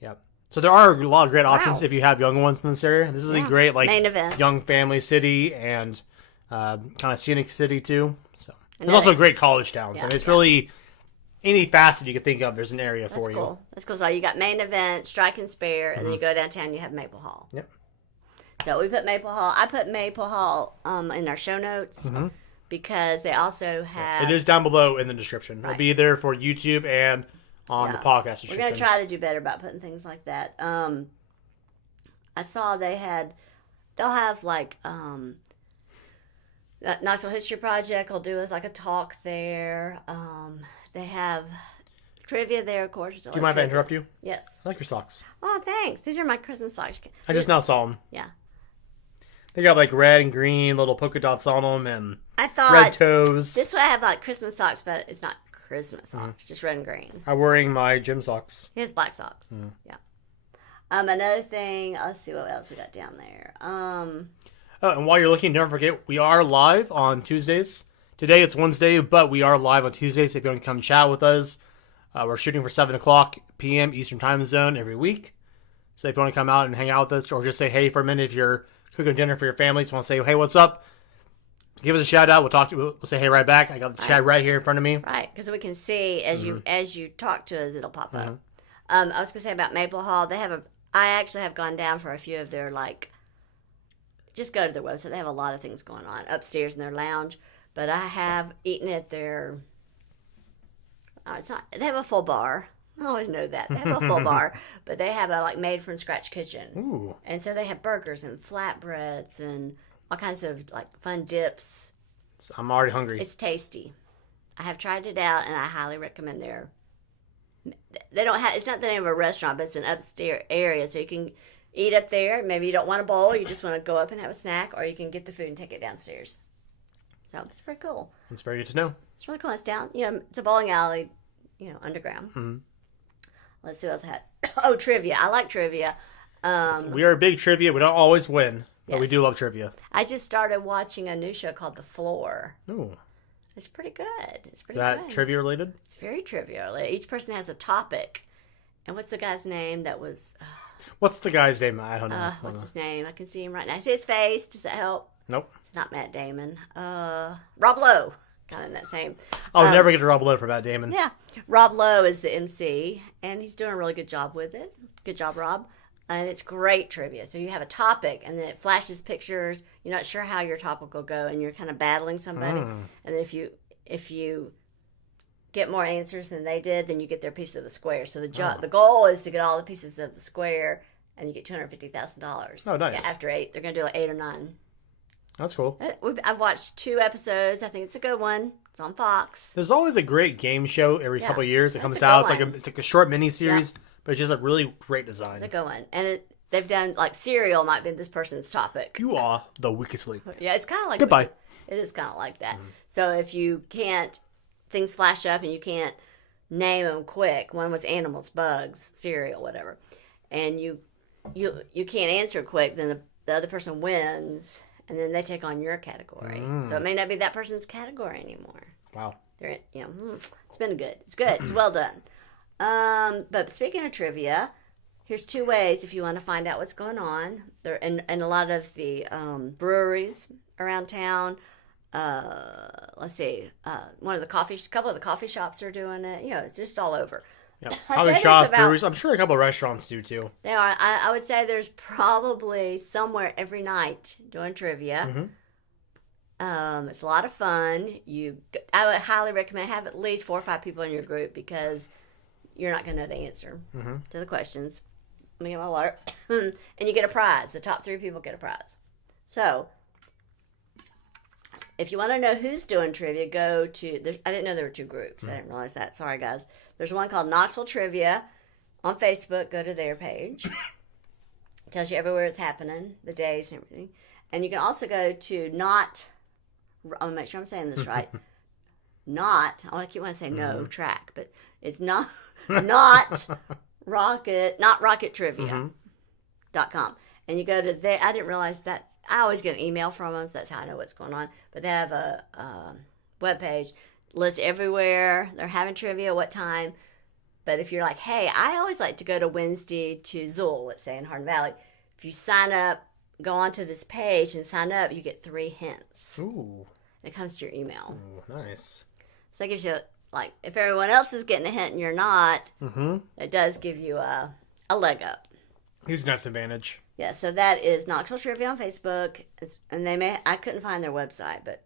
Yep. So there are a lot of great options if you have young ones in this area. This is a great main event. Young family city and kind of scenic city too. So there's also great college towns, and it's really. Any facet you could think of, there's an area for you. That's cool. So you got main event, Strike and Spare, and then you go downtown. You have Maple Hall. Yep. So we put Maple Hall. I put Maple Hall in our show notes because they also have. It is down below in the description. It'll be there for YouTube and on the podcast description. We're gonna try to do better about putting things like that. I saw they'll have like Knoxville History Project will do like a talk there. They have trivia there, of course. Do you mind if I interrupt you? Yes. I like your socks. Oh, thanks. These are my Christmas socks. I just now saw them. Yeah. They got like red and green little polka dots on them and I thought red toes. This would have like Christmas socks, but it's not Christmas socks. Just red and green. I'm wearing my gym socks. He has black socks. Yeah. Another thing, let's see what else we got down there. Oh, and while you're looking, don't forget, we are live on Tuesdays. Today it's Wednesday, but we are live on Tuesdays. If you want to come chat with us, we're shooting for 7 o'clock p.m. Eastern Time Zone every week. So if you want to come out and hang out with us, or just say hey for a minute if you're cooking dinner for your family, just want to say, hey, what's up? Give us a shout out. We'll talk to you. We'll say hey right back. I got the chat right here in front of me. Right, because we can see as you talk to us, it'll pop up. I was going to say about Maple Hall, I actually have gone down for a few of their just go to their website. They have a lot of things going on upstairs in their lounge. But I have eaten at their It's not. They have a full bar. I always know that. They have a full bar, but they have a like made from scratch kitchen. Ooh. And so they have burgers and flatbreads and all kinds of like fun dips. So I'm already hungry. It's tasty. I have tried it out, and I highly recommend their. They don't have. It's not the name of a restaurant, but it's an upstairs area, so you can eat up there. Maybe you don't want a bowl; you just want to go up and have a snack, or you can get the food and take it downstairs. So it's pretty cool. It's very good to know. It's really cool. It's down. It's a bowling alley. Underground. Mm-hmm. Let's see what else I had. Oh, trivia. I like trivia. We are a big trivia. We don't always win, but we Yes. do love trivia. I just started watching a new show called The Floor. Ooh. It's pretty good. It's Is pretty that good. trivia related? It's very trivial. Each person has a topic. And what's the guy's name that was... What's the guy's name? I don't know. what's his name? I can see him right now. I see his face. Does that help? Nope. It's not Matt Damon. Rob Lowe. Kind of in that same... I'll never get to Rob Lowe for Matt Damon. Yeah. Rob Lowe is the MC, and he's doing a really good job with it. Good job, Rob. And it's great trivia. So you have a topic, and then it flashes pictures. You're not sure how your topic will go, and you're kind of battling somebody. And then if you get more answers than they did, then you get their piece of the square. So the goal is to get all the pieces of the square, and you get $250,000. Oh, nice. Yeah, after 8. They're going to do like 8 or 9. That's cool. I've watched 2 episodes. I think it's a good one. It's on Fox. There's always a great game show every couple of years that That's comes a good out. one. It's like a short mini series, but it's just a really great design. It's a good one. And they've done, like, cereal might be this person's topic. You are the weakest link. Yeah, it's kind of like... Goodbye. It is kind of like that. So if you can't... Things flash up and you can't name them quick. One was animals, bugs, cereal, whatever. And you can't answer quick, then the other person wins, and then they take on your category. So it may not be that person's category anymore. Wow. They're, it's been good. It's good. It's well done. But speaking of trivia, here's 2 ways if you want to find out what's going on. There in a lot of the breweries around town. Let's see. Couple of the coffee shops are doing it. It's just all over. Yeah. I'd say Coffee there's shops, about- breweries. I'm sure a couple of restaurants do too. They are. I would say there's probably somewhere every night doing trivia. It's a lot of fun. I would highly recommend have at least 4 or 5 people in your group because you're not going to know the answer to the questions. Let me get my water. And you get a prize. The top 3 people get a prize. So, if you want to know who's doing trivia, go to... I didn't know there were 2 groups. I didn't realize that. Sorry, guys. There's one called Knoxville Trivia on Facebook. Go to their page. It tells you everywhere it's happening, the days and everything. And you can also go to not... I want to make sure I'm saying this right. I keep wanting to say no track, but it's not rockettrivia.com. And you go to there. I didn't realize that. I always get an email from them, so that's how I know what's going on. But they have a webpage, lists everywhere. They're having trivia, what time. But if you're like, hey, I always like to go to Wednesday to Zool, let's say in Hardin Valley. If you sign up, go onto this page and sign up, you get 3 hints. Ooh. It comes to your email. Ooh, nice. So that gives you, like, if everyone else is getting a hint and you're not, it does give you a leg up. He's a nice advantage. Yeah, so that is Knoxville Trivia on Facebook. And I couldn't find their website, but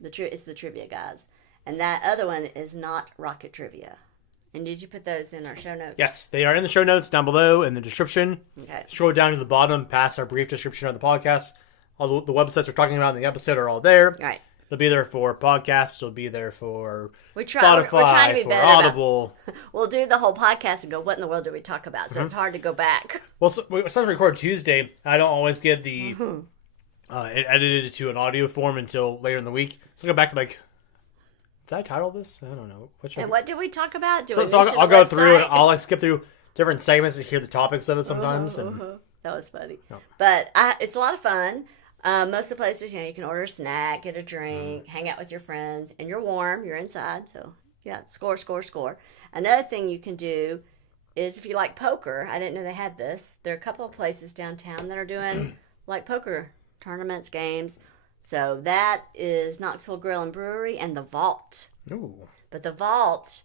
it's the Trivia Guys. And that other one is Not Rocket Trivia. And did you put those in our show notes? Yes, they are in the show notes down below in the description. Okay. Scroll down to the bottom past our brief description of the podcast. All the websites we're talking about in the episode are all there. All right. It'll be there for podcasts. It'll be there for Spotify, we're trying to be for better Audible. We'll do the whole podcast and go, what in the world did we talk about? So it's hard to go back. Well, we sometimes record Tuesday. I don't always get the it edited to an audio form until later in the week. So I go back and like, did I title this? I don't know. And what did we talk about? I'll go through and I'll like skip through different segments to hear the topics of it sometimes. And that was funny. No. But it's a lot of fun. Most of the places, you can order a snack, get a drink, hang out with your friends, and you're warm, you're inside, so yeah, score. Another thing you can do is if you like poker, I didn't know they had this, there are a couple of places downtown that are doing like poker tournaments, games, so that is Knoxville Grill and Brewery and The Vault. Ooh. But The Vault,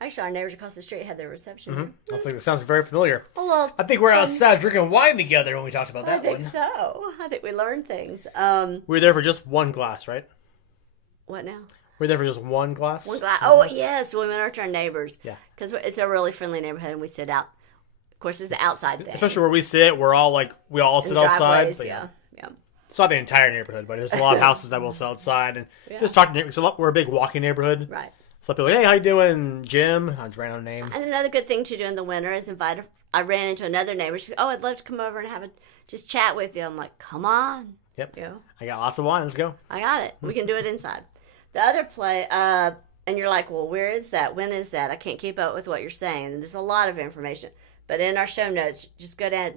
actually our neighbors across the street had their reception there. That sounds very familiar. Well, I think we're outside drinking wine together when we talked about that I think one. so. I think we learned things. We were there for just one glass, right? What now? We're there for just one class. Oh, yes. We went over to our neighbors. Yeah. Because it's a really friendly neighborhood and we sit out. Of course, it's the outside thing. Especially where we sit, we all sit outside. But Yeah. It's not the entire neighborhood, but there's a lot of houses that will sit outside and just talk to neighbors. We're a big walking neighborhood. Right. So people, hey, how you doing, Jim? I just ran out of name. And another good thing to do in the winter is invite. I ran into another neighbor. She said, "Oh, I'd love to come over and just chat with you." I'm like, "Come on." Yep. You know, I got lots of wine. Let's go. I got it. We can do it inside. The other play, and you're like, "Well, where is that? When is that?" I can't keep up with what you're saying. And there's a lot of information. But in our show notes, just go down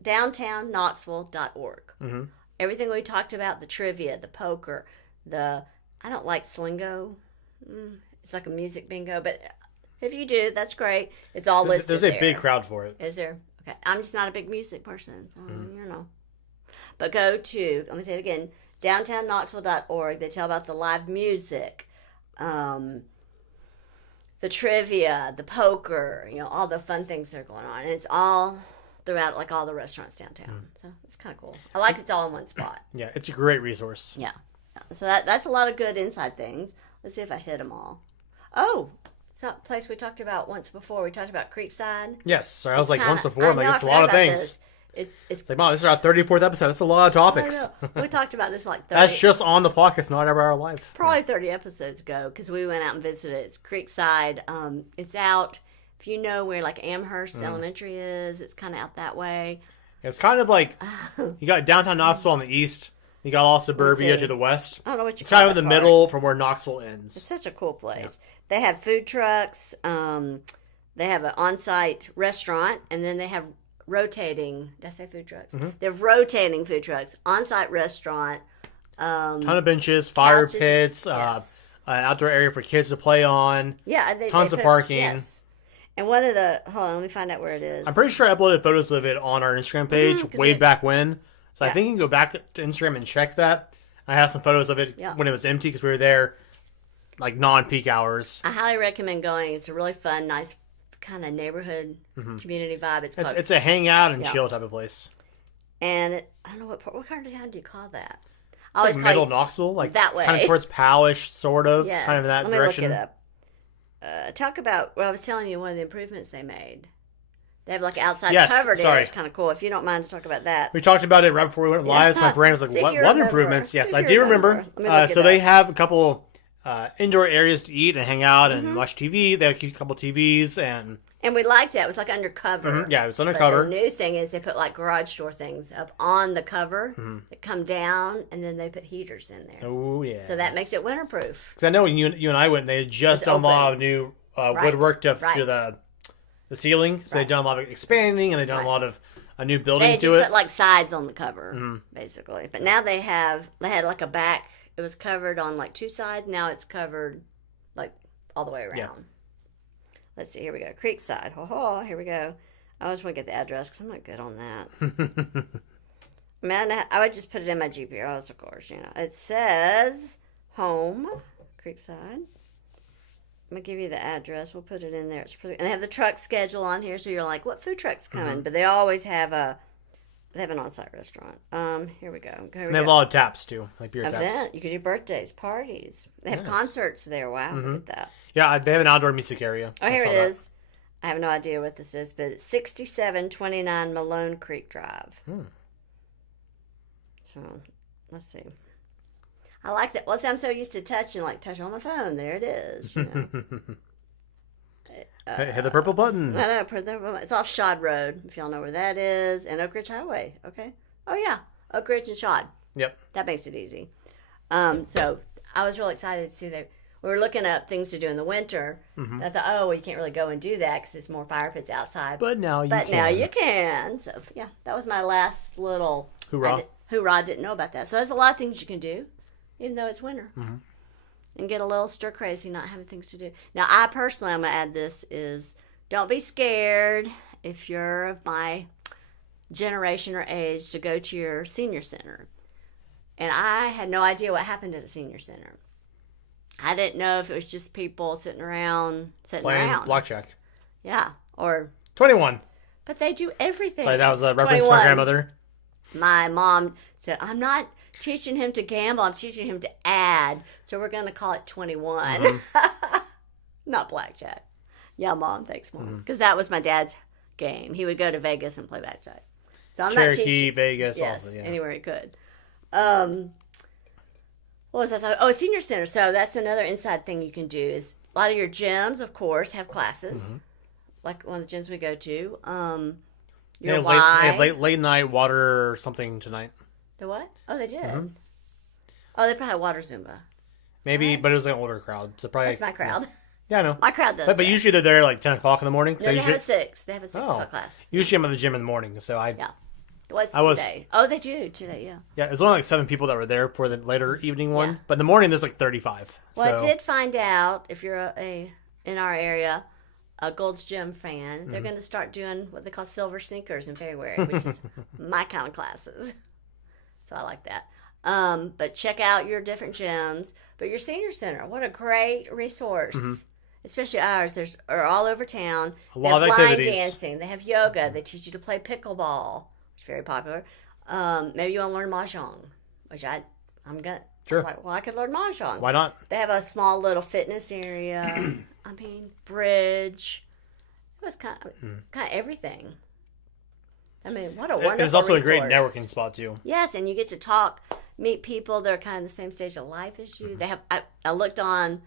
downtown Knoxville.org. Mm-hmm. Everything we talked about, the trivia, the poker, I don't like Slingo. It's like a music bingo, but if you do, that's great. It's all listed There's a big crowd for it. Is there? Okay. I'm just not a big music person, so you know. But go to, let me say it again, downtownknoxville.org. They tell about the live music, the trivia, the poker, all the fun things that are going on. And it's all throughout, like all the restaurants downtown. So it's kind of cool. I like it's all in one spot. Yeah, it's a great resource. Yeah. So that's a lot of good inside things. Let's see if I hit them all. Oh, it's not a place we talked about once before. We talked about Creekside. Yes. Sorry, I was like once before. I'm like, it's a lot of things. It's like, Mom, this is our 34th episode. That's a lot of topics. We talked about this like 30. That's just on the podcast, not ever our life. Probably 30 episodes ago because we went out and visited. It's Creekside. It's out, if you know where like Amherst Elementary is, it's kind of out that way. It's kind of like, you got downtown Knoxville on the east. You got all suburbia to the west. I don't know what you It's call kind of in that the part. middle from where Knoxville ends. It's such a cool place. Yeah. They have food trucks. They have an on-site restaurant, and then they have rotating. Did I say food trucks? Mm-hmm. They're rotating food trucks, on-site restaurant. Ton of benches, fire couches, pits, yes. An outdoor area for kids to play on. Yeah, tons of parking. Yes. And one of the hold on, let me find out where it is. I'm pretty sure I uploaded photos of it on our Instagram page way back when. So I think you can go back to Instagram and check that. I have some photos of it when it was empty because we were there like non-peak hours. I highly recommend going. It's a really fun, nice kind of neighborhood community vibe. It's a hangout and chill type of place. And I don't know what part of town do you call that? It's like middle Knoxville, like that way, kind of towards Powell-ish, sort of, yes. kind of in that direction. Let me look it up. Talk about, I was telling you, one of the improvements they made. They have like outside covered area. It's kind of cool. If you don't mind to talk about that. We talked about it right before we went live. So my brain was like, what improvements? Yes, I do remember. So they have a couple indoor areas to eat and hang out and watch TV. They have a couple TVs and we liked it. It was like undercover. Yeah, it was undercover. But the new thing is they put like garage door things up on the cover that come down, and then they put heaters in there. Oh yeah. So that makes it winterproof. Because I know when you and I went, they had just done a lot of new woodwork to the ceiling. So they've done a lot of expanding, and they've done a lot of a new building to it. They just put like sides on the cover, basically. But now they had like a back. It was covered on like two sides. Now it's covered like all the way around. Yeah. Let's see. Here we go. Creekside. Here we go. I just want to get the address because I'm not good on that. I would just put it in my GPS, of course. It says home, Creekside. I'm gonna give you the address. We'll put it in there. It's pretty, and they have the truck schedule on here, so you're like, what food truck's coming? But they always have they have an on-site restaurant. Here we go. And they have a lot of taps too, like beer taps. taps. You could do birthdays, parties. They have concerts there. Wow, look at that. Yeah, they have an outdoor music area. Oh, here it is. I have no idea what this is, but it's 6729 Malone Creek Drive. So, let's see. I like that. Well, see, I'm so used to touch on my phone. There it is. Hit the purple button. I know. It's off Shod Road, if y'all know where that is, and Oak Ridge Highway. Okay. Oh, yeah. Oak Ridge and Shod. Yep. That makes it easy. So, I was really excited to see that. We were looking up things to do in the winter. I thought, you can't really go and do that because there's more fire pits outside. But now you can. Now you can. So, yeah, that was my last little hoorah. I didn't know about that. So, there's a lot of things you can do, even though it's winter. And get a little stir crazy not having things to do. Now, I personally, I'm going to add this, is don't be scared if you're of my generation or age to go to your senior center. And I had no idea what happened at a senior center. I didn't know if it was just people sitting around. Playing blackjack. Yeah. Or 21. But they do everything. Sorry, that was a reference to my grandmother. My mom said, I'm not teaching him to gamble. I'm teaching him to add. So we're going to call it 21. Not blackjack. Yeah, Mom. Thanks, Mom. Because that was my dad's game. He would go to Vegas and play blackjack. So I'm not teaching. Vegas, Yes, also, yeah. anywhere he could. What was I talking? Oh, senior center. So that's another inside thing you can do is a lot of your gyms, of course, have classes. Like one of the gyms we go to. They have late night water or something tonight. The what? Oh, they did. Oh, they probably had water Zumba. Maybe, but it was an older crowd. So probably That's my crowd. Yeah, I know. My crowd does. But usually they're there like 10 o'clock in the morning. No, they have a 6. They have a 6 o'clock class. Usually I'm at the gym in the morning, so Yeah. What's today? Oh, they do today, yeah. Yeah, there's only like 7 people that were there for the later evening one. Yeah. But in the morning there's like 35. Well, I did find out, if you're in our area, a Gold's Gym fan, they're going to start doing what they call silver sneakers in February, which is my kind of classes. So I like that. But check out your different gyms. But your senior center, what a great resource. Especially ours. Are all over town. A lot of activities. Line dancing. They have yoga. They teach you to play pickleball, which is very popular. Maybe you want to learn mahjong, which I'm gonna. Sure. I was like, well, I could learn mahjong. Why not? They have a small little fitness area. Bridge. It was kind of everything. I mean, what a wonderful It was also resource. a great networking spot too. Yes, and you get to talk, meet people that are kind of the same stage of life as you. They have. I looked on.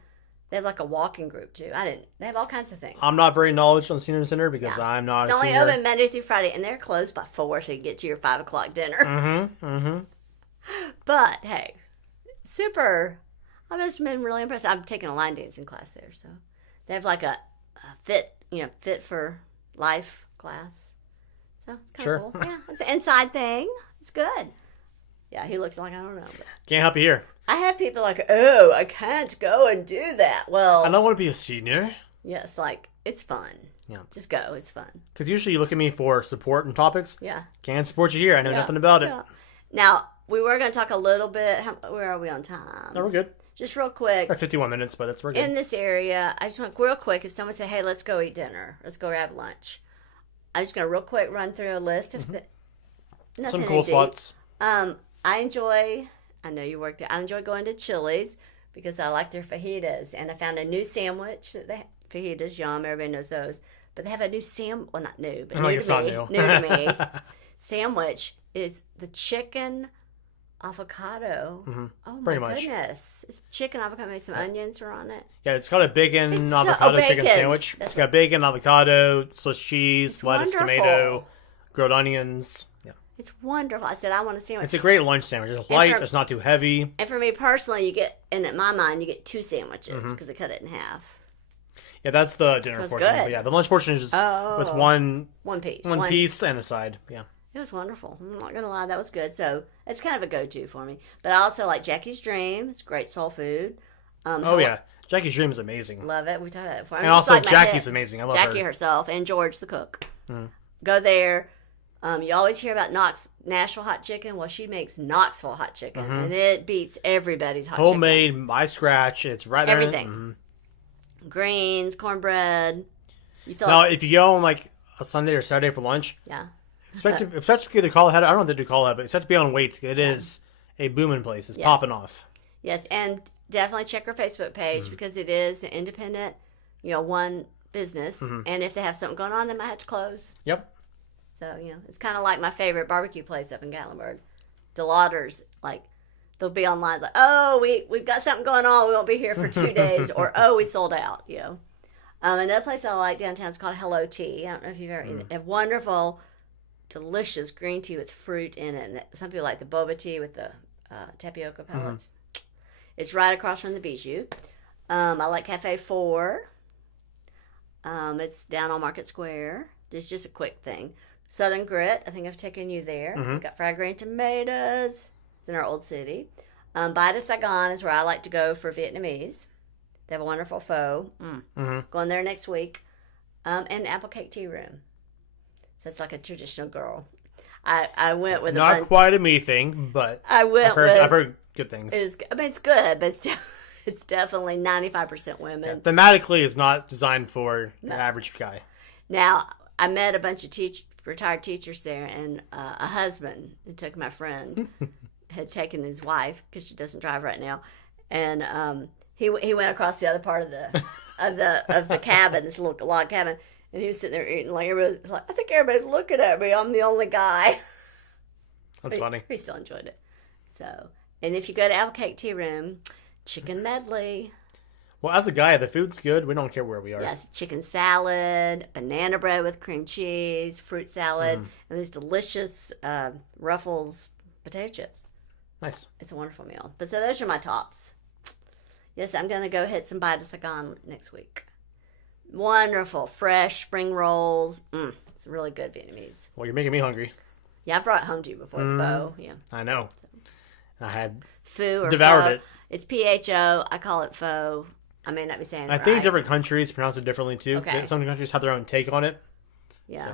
They have like a walking group too. They have all kinds of things. I'm not very knowledgeable on Senior Center because I'm not It's a only senior. open Monday through Friday, and they're closed by 4, so you get to your 5 o'clock dinner. But hey, super. I've just been really impressed. I'm taking a line dancing class there, so they have like a fit for life class. So it's kind of cool. Yeah, it's an inside thing. It's good. Yeah, he looks like I don't know. But Can't help you here. I have people like, oh, I can't go and do that. Well, I don't want to be a senior. yes, like it's fun. Yeah. Just go. It's fun. Because usually you look at me for support and topics. Yeah. Can't support you here. I know nothing about it. Yeah. Now, we were going to talk a little bit. Where are we on time? No, we're good. Just real quick. Like 51 minutes, but we're good. In this area, I just want real quick, if someone say, hey, let's go eat dinner. Let's go grab lunch. I'm just going to real quick run through a list of Some cool spots. I know you work there. I enjoy going to Chili's because I like their fajitas. And I found a new sandwich that fajitas, yum, everybody knows those. But they have a new well, not new, but new to me. New to me. Sandwich is the chicken avocado. Oh my goodness. It's chicken avocado, maybe some onions are on it. Yeah, it's got a bacon avocado chicken sandwich. It's got bacon, avocado, Swiss cheese, lettuce, tomato, grilled onions. Yeah. It's wonderful. I said, I want a sandwich. It's a great lunch sandwich. It's light. It's not too heavy. And for me personally, you get, and in my mind, you get 2 sandwiches because they cut it in half. Yeah, that's the dinner portion. But yeah, the lunch portion is was one piece. One piece and a side. Yeah. It was wonderful. I'm not going to lie. That was good. So it's kind of a go-to for me. But I also like Jackie's Dream. It's great soul food. Yeah. Jackie's Dream is amazing. Love it. We talked about that before. And also Jackie's amazing. I love Jackie herself and George the cook. Go there. You always hear about Nashville hot chicken. Well, she makes Knoxville hot chicken. And it beats everybody's hot chicken. Homemade, by scratch. It's right there. Everything. Greens, cornbread. If you go on like a Sunday or Saturday for lunch. Yeah. Especially the call ahead. I don't know if they do call ahead, but it's have to be on wait. It is a booming place. It's popping off. Yes, and definitely check her Facebook page because it is an independent, one business. And if they have something going on, they might have to close. Yep. So, it's kind of like my favorite barbecue place up in Gatlinburg. DeLauder's, like, they'll be online like, oh, we've got something going on. We won't be here for 2 days. Or, oh, we sold out, Another place I like downtown is called Hello Tea. I don't know if you've ever eaten it. A wonderful, delicious green tea with fruit in it. And some people like the boba tea with the tapioca pellets. It's right across from the Bijou. I like Cafe 4. It's down on Market Square. It's just a quick thing. Southern Grit, I think I've taken you there. We've got fried green tomatoes. It's in our old city. Bai de Saigon is where I like to go for Vietnamese. They have a wonderful pho. Going there next week. And Apple Cake Tea Room. So it's like a traditional girl. I went with not quite a me thing, but I've heard good things. It's good, but it's definitely 95% women. Yeah, thematically, it's not designed for the average guy. Now, I met a bunch of retired teachers there, and a husband who took my friend had taken his wife because she doesn't drive right now, and he went across the other part of the of the cabin, this little log cabin, and he was sitting there eating like everybody's like, I think everybody's looking at me. I'm the only guy. That's funny. He still enjoyed it. So, and if you go to Apple Cake Tea Room, chicken medley. Well, as a guy, the food's good. We don't care where we are. Yes, chicken salad, banana bread with cream cheese, fruit salad, and these delicious Ruffles potato chips. Nice. It's a wonderful meal. But so those are my tops. Yes, I'm going to go hit some Bai de Sagan next week. Wonderful, fresh spring rolls. It's really good Vietnamese. Well, you're making me hungry. Yeah, I've brought it home to you before. Pho, yeah. I know. I had Pho or devoured pho. it. It's PHO. I call it pho. I may not be saying it I think right. different countries pronounce it differently too. Okay. Some countries have their own take on it. Yeah. So.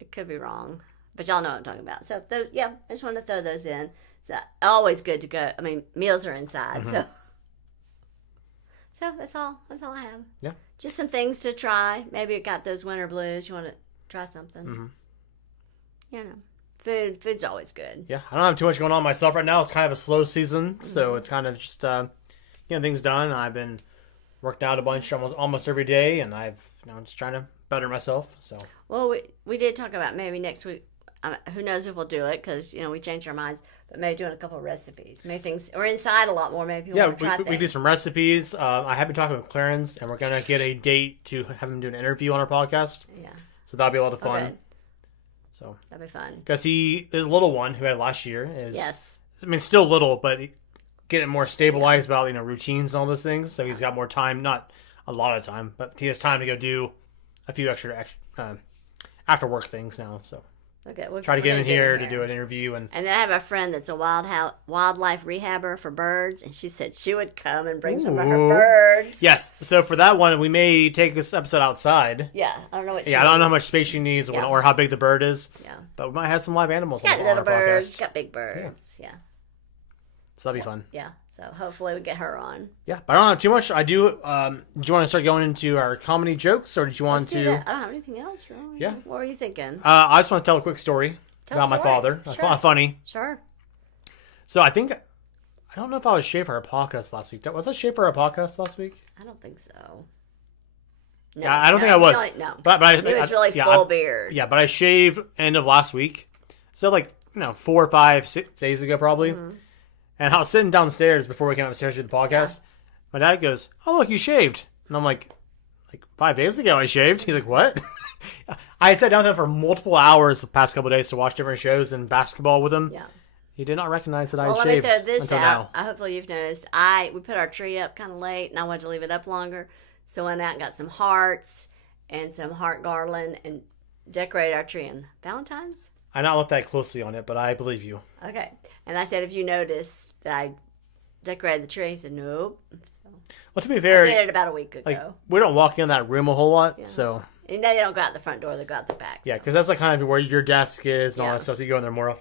It could be wrong. But y'all know what I'm talking about. So, I just want to throw those in. It's always good to go. I mean, meals are inside. So that's all. That's all I have. Yeah. Just some things to try. Maybe you got those winter blues. You want to try something. You know. Food's always good. Yeah, I don't have too much going on myself right now. It's kind of a slow season, so it's kind of just getting things done. I've been working out a bunch almost every day, and I'm just trying to better myself. So. Well, we did talk about maybe next week. Who knows if we'll do it because we changed our minds. But maybe doing a couple of recipes. Maybe things we're inside a lot more. Maybe people want to try things. We do some recipes. I have been talking with Clarence, and we're gonna get a date to have him do an interview on our podcast. Yeah. So that'll be a lot of fun. Okay. So That'd be fun. Because his little one who had last year is still little, but getting more stabilized about routines and all those things. So he's got more time, not a lot of time, but he has time to go do a few extra after work things now. So okay, we'll try to get him in here to do an interview and then I have a friend that's a wildlife rehabber for birds, and she said she would come and bring some of her birds. Yes, so for that one, we may take this episode outside. Yeah, I don't know what. I don't know how much space she needs or how big the bird is. Yeah, but we might have some live animals. She's got on little our birds. podcast. She's got big birds. Yeah. So that'd be fun. Yeah. So hopefully we get her on. Yeah, but I don't have too much. I do. Do you want to start going into our comedy jokes, or did you want Let's to? do that. I don't have anything else, really. Yeah. What were you thinking? I just want to tell a quick story about my father. Sure. Funny. Sure. So I don't know if I was shaved for our podcast last week. Was I shaved for our podcast last week? I don't think so. No, yeah, I don't think I was. No. But it was really full beard. Yeah, but I shaved end of last week. So 4 or 5, 6 days ago probably. Mm-hmm. And I was sitting downstairs before we came upstairs to do the podcast. Yeah. My dad goes, "Oh, look, you shaved." And I'm like 5 days ago I shaved. He's like, "What?" I had sat down with him for multiple hours the past couple of days to watch different shows and basketball with him. Yeah. He did not recognize that I had shaved let me throw this until out. now. Hopefully you've noticed. We put our tree up kind of late, and I wanted to leave it up longer. So I went out and got some hearts and some heart garland and decorated our tree on Valentine's. I not looked that closely on it, but I believe you. Okay. And I said, "If you noticed that I decorated the tree," he said, "Nope." So, well, to be fair, I did it about a week ago. We don't walk in that room a whole lot, so. And they don't go out the front door; they go out the back. Yeah, because that's kind of where your desk is and all that stuff. So you go in there more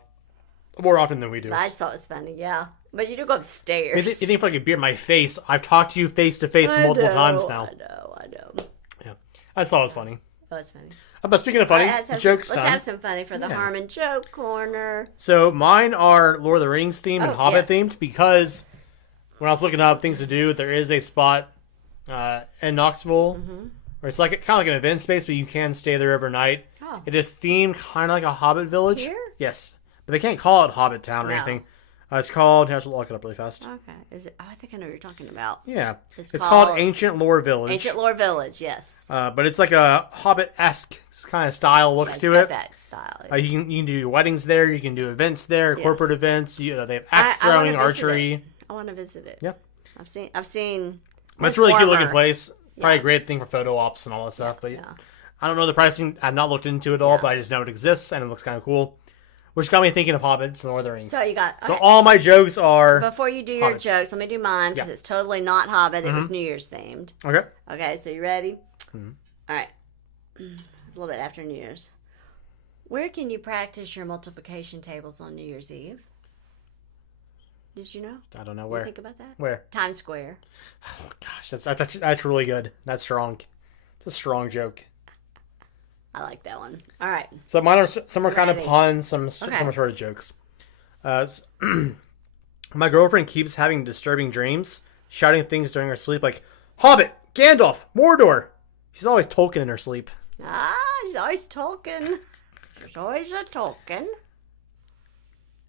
often than we do. But I just thought it was funny, yeah. But you do go upstairs. You think if I could beard my face? I've talked to you face to face multiple times now. I know. Yeah, I thought it was funny. It was funny. But speaking of funny, jokes let's time. have some funny for the Harmon Joke Corner. So mine are Lord of the Rings themed and Hobbit themed because when I was looking up things to do, there is a spot in Knoxville where it's kind of like an event space, but you can stay there overnight. Oh. It is themed kind of like a Hobbit village. Here? Yes, but they can't call it Hobbit Town or anything. It's called. I'll look it up really fast. Okay. Is it? Oh, I think I know what you're talking about. Yeah. It's called Ancient Lore Village. Ancient Lore Village, yes. But it's like a Hobbit-esque kind of style look to it. That style. You can do weddings there. You can do events there, corporate events. They have axe throwing, archery. I want to visit it. Yep. I've seen. But it's a really cute looking place. Probably a great thing for photo ops and all that stuff. But I don't know the pricing. I've not looked into it all, but I just know it exists and it looks kind of cool. Which got me thinking of Hobbits and Lord of the Rings. So all my jokes are. Before you do your jokes, let me do mine because it's totally not Hobbit. It was New Year's themed. Okay. Okay, so you ready? Mm-hmm. All right. It's a little bit after New Year's. Where can you practice your multiplication tables on New Year's Eve? Did you know? I don't know where. You think about that? Where? Times Square. Oh gosh, that's really good. That's strong. It's a strong joke. I like that one. All right. So mine are some are kind of puns, some are sort of jokes. My girlfriend keeps having disturbing dreams, shouting things during her sleep like, Hobbit, Gandalf, Mordor. She's always Tolkien in her sleep. Ah, she's always talking. She's always a talking.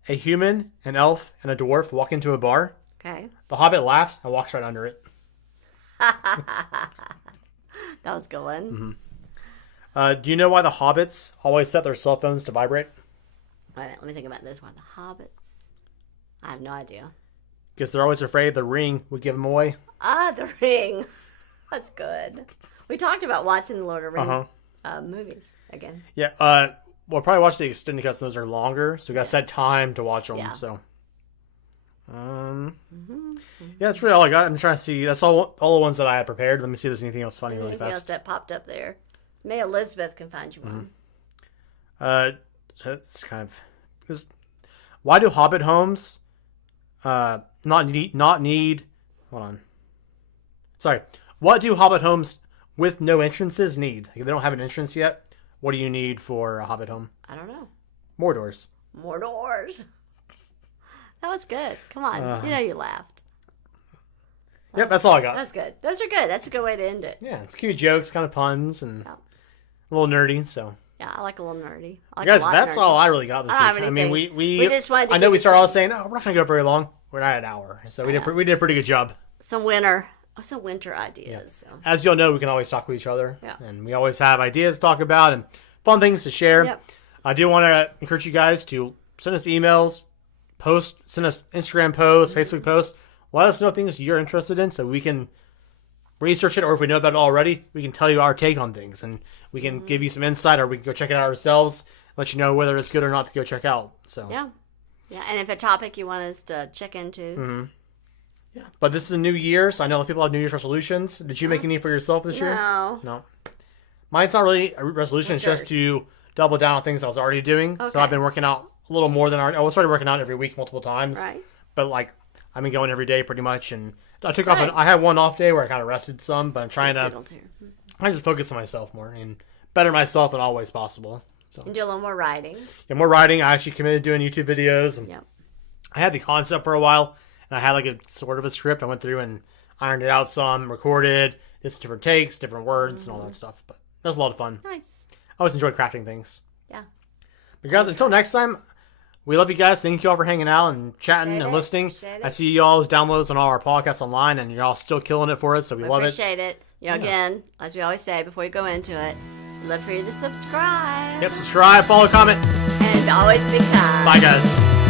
A human, an elf, and a dwarf walk into a bar. Okay. The Hobbit laughs and walks right under it. That was a good one. Do you know why the hobbits always set their cell phones to vibrate? Wait a minute, let me think about this one. The hobbits. I have no idea. Because they're always afraid the ring would give them away. Ah, the ring. That's good. We talked about watching the Lord of the Rings movies again. Yeah, we'll probably watch the extended cuts. Those are longer, so we got set time to watch them. Yeah. So, yeah, that's really all I got. I'm trying to see. That's all the ones that I had prepared. Let me see if there's anything else funny really Anything else fast. that popped up there? May Elizabeth can find you one. That's kind of this. Why do Hobbit homes not need? Hold on. Sorry. What do Hobbit homes with no entrances need? Like, if they don't have an entrance yet, what do you need for a Hobbit home? I don't know. More doors. More doors. That was good. Come on. You laughed. Yep, that's all I got. That's good. Those are good. That's a good way to end it. Yeah, it's cute jokes, kind of puns, and a little nerdy. So, Yeah, I like a little nerdy. I like guys, a lot that's nerdy. all I really got this I don't have week. I mean, anything. we We just wanted to I know give we you started all some- saying, "Oh, we're not gonna go very long. We're not at an hour." So we did a pretty good job. Some winter ideas. So. As you'll know, we can always talk with each other, Yeah. and we always have ideas to talk about and fun things to share. Yep. I do want to encourage you guys to send us emails, send us Instagram posts, Facebook posts. Let us know things you're interested in, so we can research it, or if we know about it already, we can tell you our take on things, and we can give you some insight, or we can go check it out ourselves, let you know whether it's good or not to go check out. So Yeah. And if a topic you want us to check into. But this is a new year, so I know a lot of people have New Year's resolutions. Did you make any for yourself this year? No. Mine's not really a resolution. What's It's just to double down on things I was already doing. So Okay. I've been working out a little more than I was already working out every week, multiple times. Right. But like I've been going every day pretty much, and I took off. Right. I had one off day where I kind of rested some, but I'm trying to. Signaled here. I just focus on myself more and better myself in all ways possible. So And do a little more writing. yeah, more writing. I actually committed to doing YouTube videos, and Yep. I had the concept for a while, and I had like a sort of a script. I went through and ironed it out some, recorded, did some different takes, different words, and all that stuff. But that was a lot of fun. Nice. I always enjoy crafting things. Yeah. But guys, until next time, we love you guys. Thank you all for hanging out and chatting and listening. Appreciate it. I see y'all's downloads on all our podcasts online, and you're all still killing it for us, so we love it. Appreciate it. Again, as we always say before you go into it, we'd love for you to subscribe. Yep, subscribe, follow, comment. And always be kind. Bye, guys.